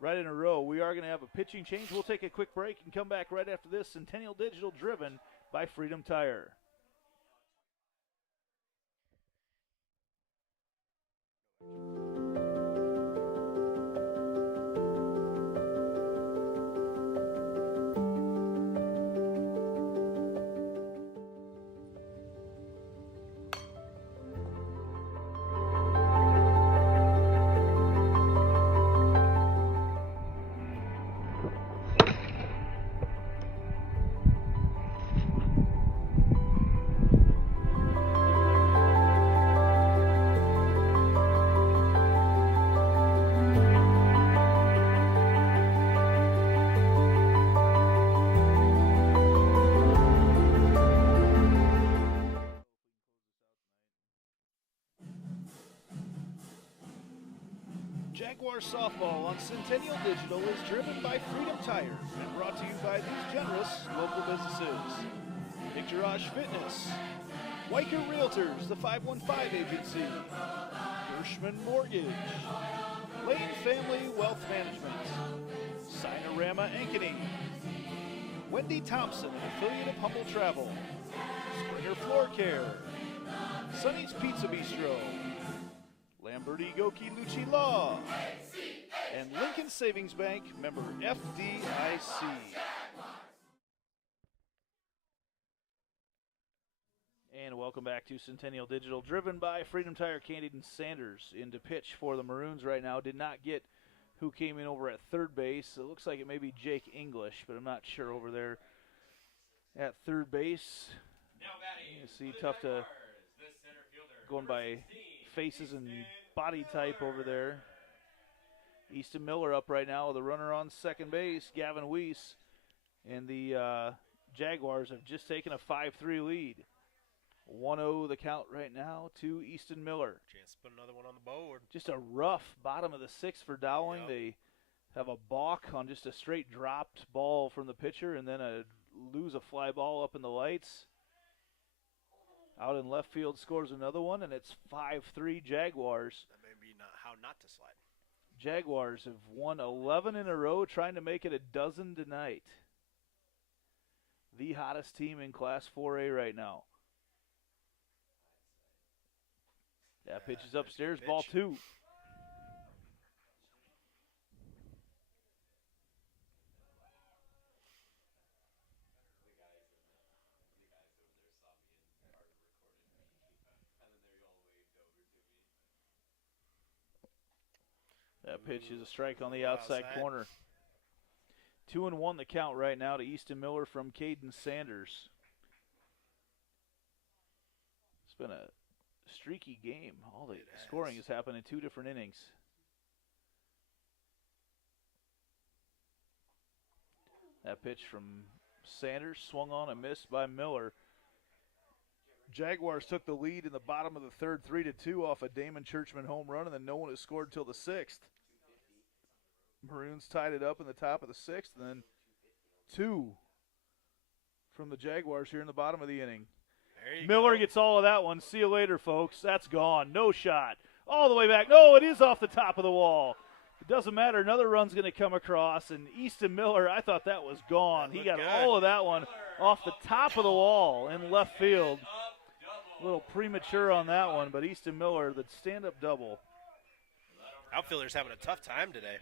right in a row. We are going to have a pitching change. We'll take a quick break and come back right after this. Centennial Digital, driven by Freedom Tire. Jaguar softball on Centennial Digital is driven by Freedom Tire and brought to you by these generous local businesses. Garage Fitness, Weicker Realtors, the 515 Agency, Gershman Mortgage, Lane Family Wealth Management, Sinorama Ankeny, Wendy Thompson, an affiliate of Humble Travel, Springer Floor Care, Sonny's Pizza Bistro, Lamberti Goki Lucci Law, and Lincoln Savings Bank, member FDIC. And welcome back to Centennial Digital, driven by Freedom Tire. Candidate Sanders in to pitch for the Maroons right now. Did not get who came in over at third base. It looks like it may be Jake English, but I'm not sure over there at third base. You see, tough to going by faces and body type over there. Easton Miller up right now with a runner on second base, Gavin Weiss. And the Jaguars have just taken a 5-3 lead. 1-0 the count right now to Easton Miller. Chance to put another one on the board. Just a rough bottom of the 6th for Dowling. Yep. They have a balk on just a straight dropped ball from the pitcher, and then lose a fly ball up in the lights. Out in left field scores another one, and it's 5-3 Jaguars. That may be how not to slide. Jaguars have won 11 in a row, trying to make it a dozen tonight. The hottest team in Class 4A right now. That pitch is upstairs, ball 2. That pitch is a strike on the outside corner. 2-1 the count right now to Easton Miller from Caden Sanders. It's been a streaky game. All the scoring has happened in 2 different innings. That pitch from Sanders swung on and missed by Miller. Jaguars took the lead in the bottom of the 3rd, 3-2 off a Damon Churchman home run, and then no one has scored until the 6th. Maroons tied it up in the top of the 6th, and then 2 from the Jaguars here in the bottom of the inning. There you Miller go. gets all of that one. See you later, folks. That's gone. No shot. All the way back. No, it is off the top of the wall. It doesn't matter. Another run's going to come across. And Easton Miller, I thought that was gone. That He got looked all good. of that one off the top of the wall in left field. A little premature on that one, but Easton Miller, the stand-up double. Outfielder's having a tough time today.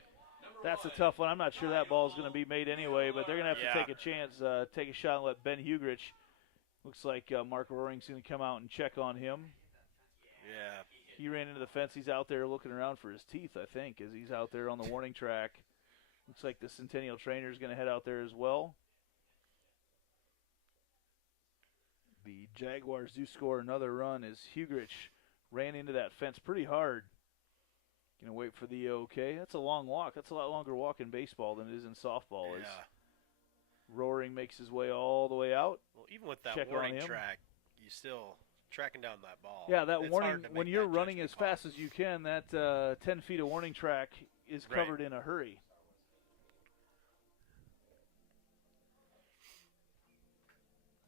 That's a tough one. I'm not sure that ball's going to be made anyway, but they're going to have to take a chance, take a shot and let Ben Hugrich. Looks like Mark Roaring's going to come out and check on him. Yeah. He ran into the fence. He's out there looking around for his teeth, I think, as he's out there on the warning track. Looks like the Centennial trainer is going to head out there as well. The Jaguars do score another run as Hugrich ran into that fence pretty hard. Going to wait for the okay. That's a long walk. That's a lot longer walk in baseball than it is in softball. Yeah. As Roaring makes his way all the way out. Well, even with that Check on warning him. track, you still tracking down that ball. Yeah, that It's warning, hard to when make you're that running as judgment call. fast as you can, that 10 feet of warning track is Right. covered in a hurry.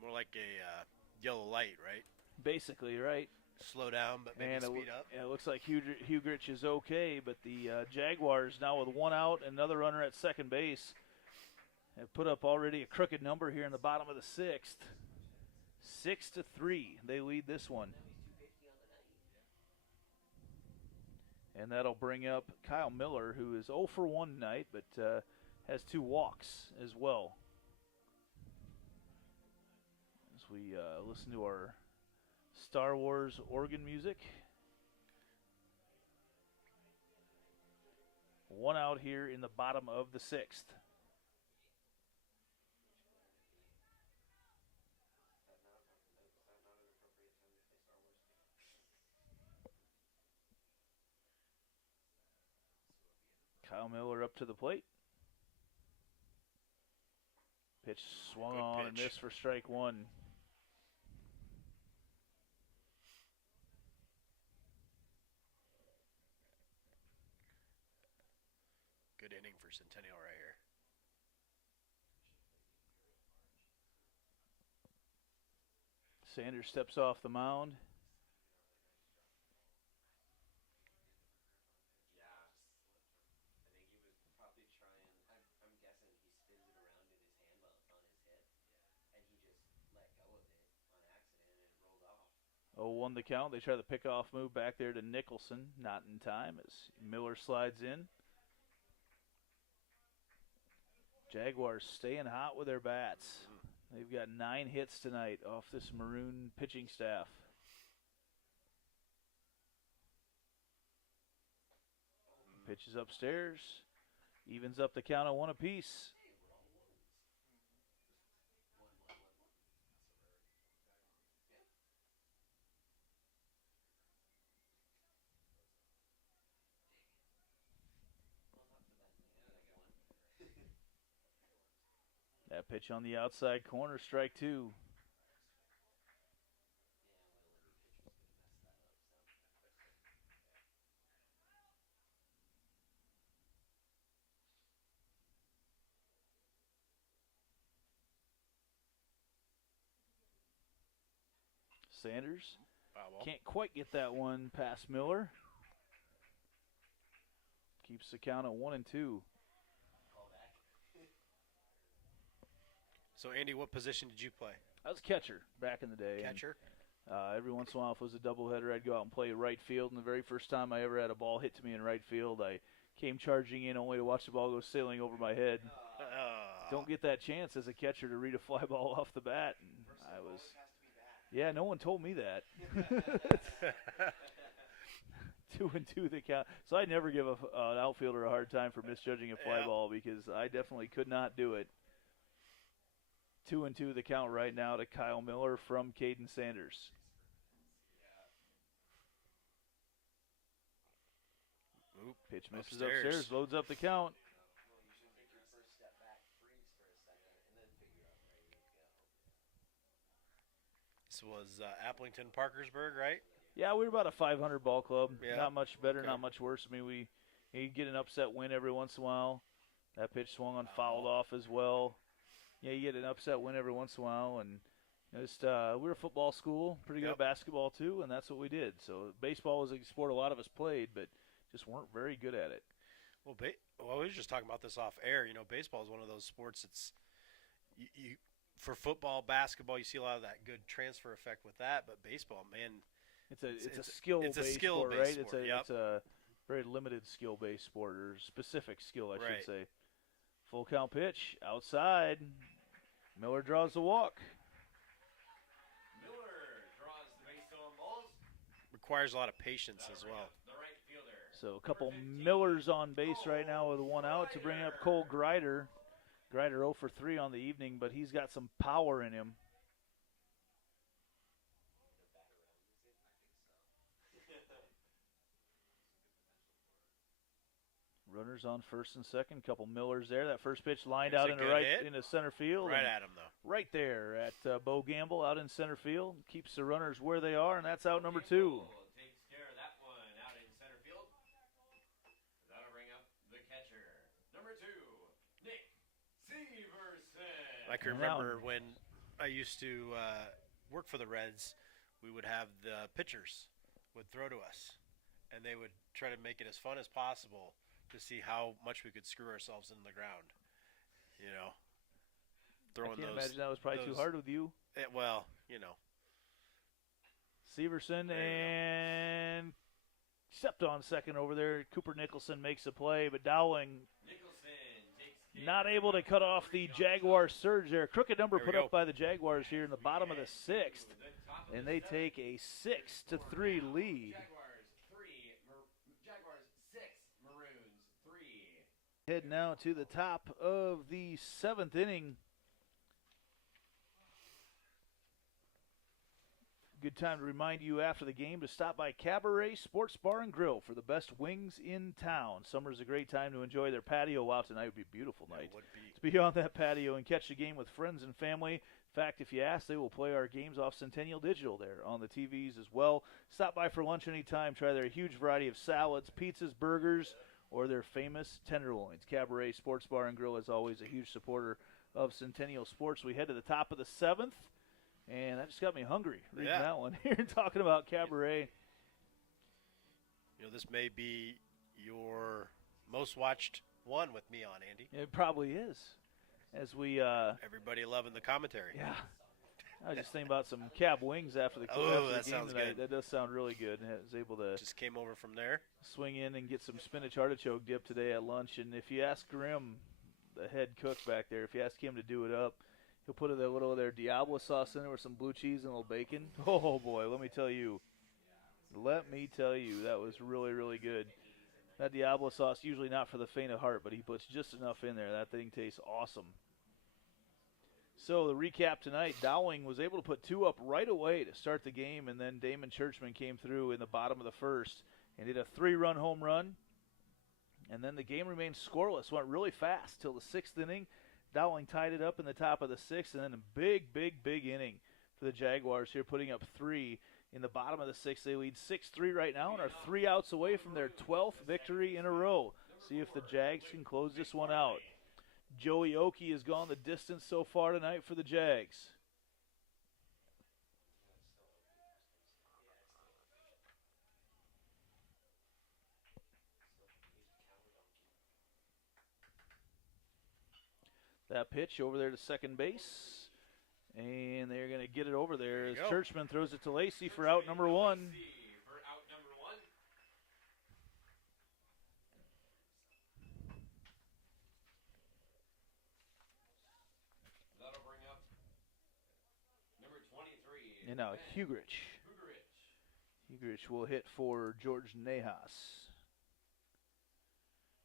More like a yellow light, right? Basically, right? Slow down, but maybe And speed up. it looks like Hugrich is okay, but the Jaguars now with one out, another runner at second base, have put up already a crooked number here in the bottom of the sixth. 6-3, they lead this one. And that'll bring up Kyle Miller, who is 0 for 1 tonight, but has 2 walks as well. As we listen to our Star Wars organ music. 1 out here in the bottom of the sixth. Kyle Miller up to the plate. Pitch swung Good on and pitch. missed for strike 1. Good inning for Centennial right here. Sanders steps off the mound. Yeah, I think he was probably trying. I'm guessing he spins it around in his hand while it's on his hip, and he just let go of it on accident and it rolled off. 0-1 the count. They try the pickoff move back there to Nicholson. Not in time as Miller slides in. Jaguars staying hot with their bats. They've got 9 hits tonight off this Maroon pitching staff. Pitches upstairs. Evens up the count of 1 apiece. That pitch on the outside corner, strike 2. Sanders Foul ball. can't quite get that one past Miller. Keeps the count at 1-2. So, Andy, what position did you play? I was catcher back in the day. and, Catcher? every once in a while, if it was a doubleheader, I'd go out and play right field. And the very first time I ever had a ball hit to me in right field, I came charging in only to watch the ball go sailing over my head. Don't get that chance as a catcher to read a fly ball off the bat. And I was, yeah, no one told me that. 2-2 the count. So I'd never give an outfielder a hard time for misjudging a fly ball because I definitely could not do it. 2-2 the count right now to Kyle Miller from Caden Sanders. Oop, Pitch misses upstairs. upstairs, loads up the count. Take your first step back, freeze for a second, and then figure out where you go. This was Applington Parkersburg, right? Yeah, we were about a 500 ball club. Yeah. Not much better, Okay. not much worse. I mean, you get an upset win every once in a while. That pitch swung on, Foul fouled ball. off as well. Yeah, you get an upset win every once in a while, and We're a football school, pretty good at basketball too, and that's what we did. So baseball was a sport a lot of us played, but just weren't very good at it. Well, we were just talking about this off air. Baseball is one of those sports. It's for football, basketball, you see a lot of that good transfer effect with that. But baseball, man, it's a skill-based sport, right? Sport, it's a very limited skill-based sport, or specific skill, I should say. Full count pitch outside. Miller draws the walk. Requires a lot of patience as well. So a couple Millers on base right now with 1 out to bring up Cole Grider. Grider 0 for 3 on the evening, but he's got some power in him. Runners on first and second. Couple Millers there. That first pitch lined out into center field. Right at him, though. Right there at Bo Gamble out in center field. Keeps the runners where they are, and that's out number 2. Takes care of that one out in center field. That'll bring up the catcher. Number 2, Nick Severson. I can remember when I used to work for the Reds, we would have the pitchers would throw to us, and they would try to make it as fun as possible to see how much we could screw ourselves in the ground. Throwing I can't imagine that was probably too hard with you. Severson and stepped on second over there. Cooper Nicholson makes a play, but Dowling not able to cut off the Jaguars surge there. Crooked number put up by the Jaguars here in the bottom of the 6th, and they take a 6-3 lead. Head now to the top of the 7th inning. Good time to remind you after the game to stop by Cabaret Sports Bar and Grill for the best wings in town. Summer's a great time to enjoy their patio. Wow, tonight would be a beautiful night. To be on that patio and catch the game with friends and family. In fact, if you ask, they will play our games off Centennial Digital there on the TVs as well. Stop by for lunch anytime. Try their huge variety of salads, pizzas, burgers, or their famous tenderloins. Cabaret Sports Bar and Grill is always a huge supporter of Centennial Sports. We head to the top of the 7th, and that just got me hungry reading that one here, talking about Cabaret. This may be your most watched one with me on, Andy. It probably is. As we everybody loving the commentary. Yeah. I was just thinking about some cab wings after the, that game sounds tonight. good. That does sound really good. I was able to just came over from there. Swing in and get some spinach artichoke dip today at lunch. And if you ask Grim, the head cook back there, if you ask him to do it up, he'll put a little of their Diablo sauce in there with some blue cheese and a little bacon. Oh boy, let me tell you, that was really, really good. That Diablo sauce, usually not for the faint of heart, but he puts just enough in there. That thing tastes awesome. So the recap tonight, Dowling was able to put 2 up right away to start the game, and then Damon Churchman came through in the bottom of the 1st and did a 3-run home run. And then the game remained scoreless, went really fast till the 6th inning. Dowling tied it up in the top of the 6th, and then a big inning for the Jaguars here, putting up 3 in the bottom of the 6th. They lead 6-3 right now and are 3 outs away from their 12th victory in a row. See if the Jags can close this one out. Joey Oki has gone the distance so far tonight for the Jags. That pitch over there to second base. And they're going to get it over there as Churchman throws it to Lacey for out number 1. And now Hugrich. Hugrich will hit for George Nahas.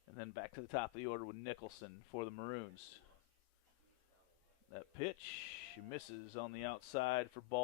And then back to the top of the order with Nicholson for the Maroons. That pitch misses on the outside for ball.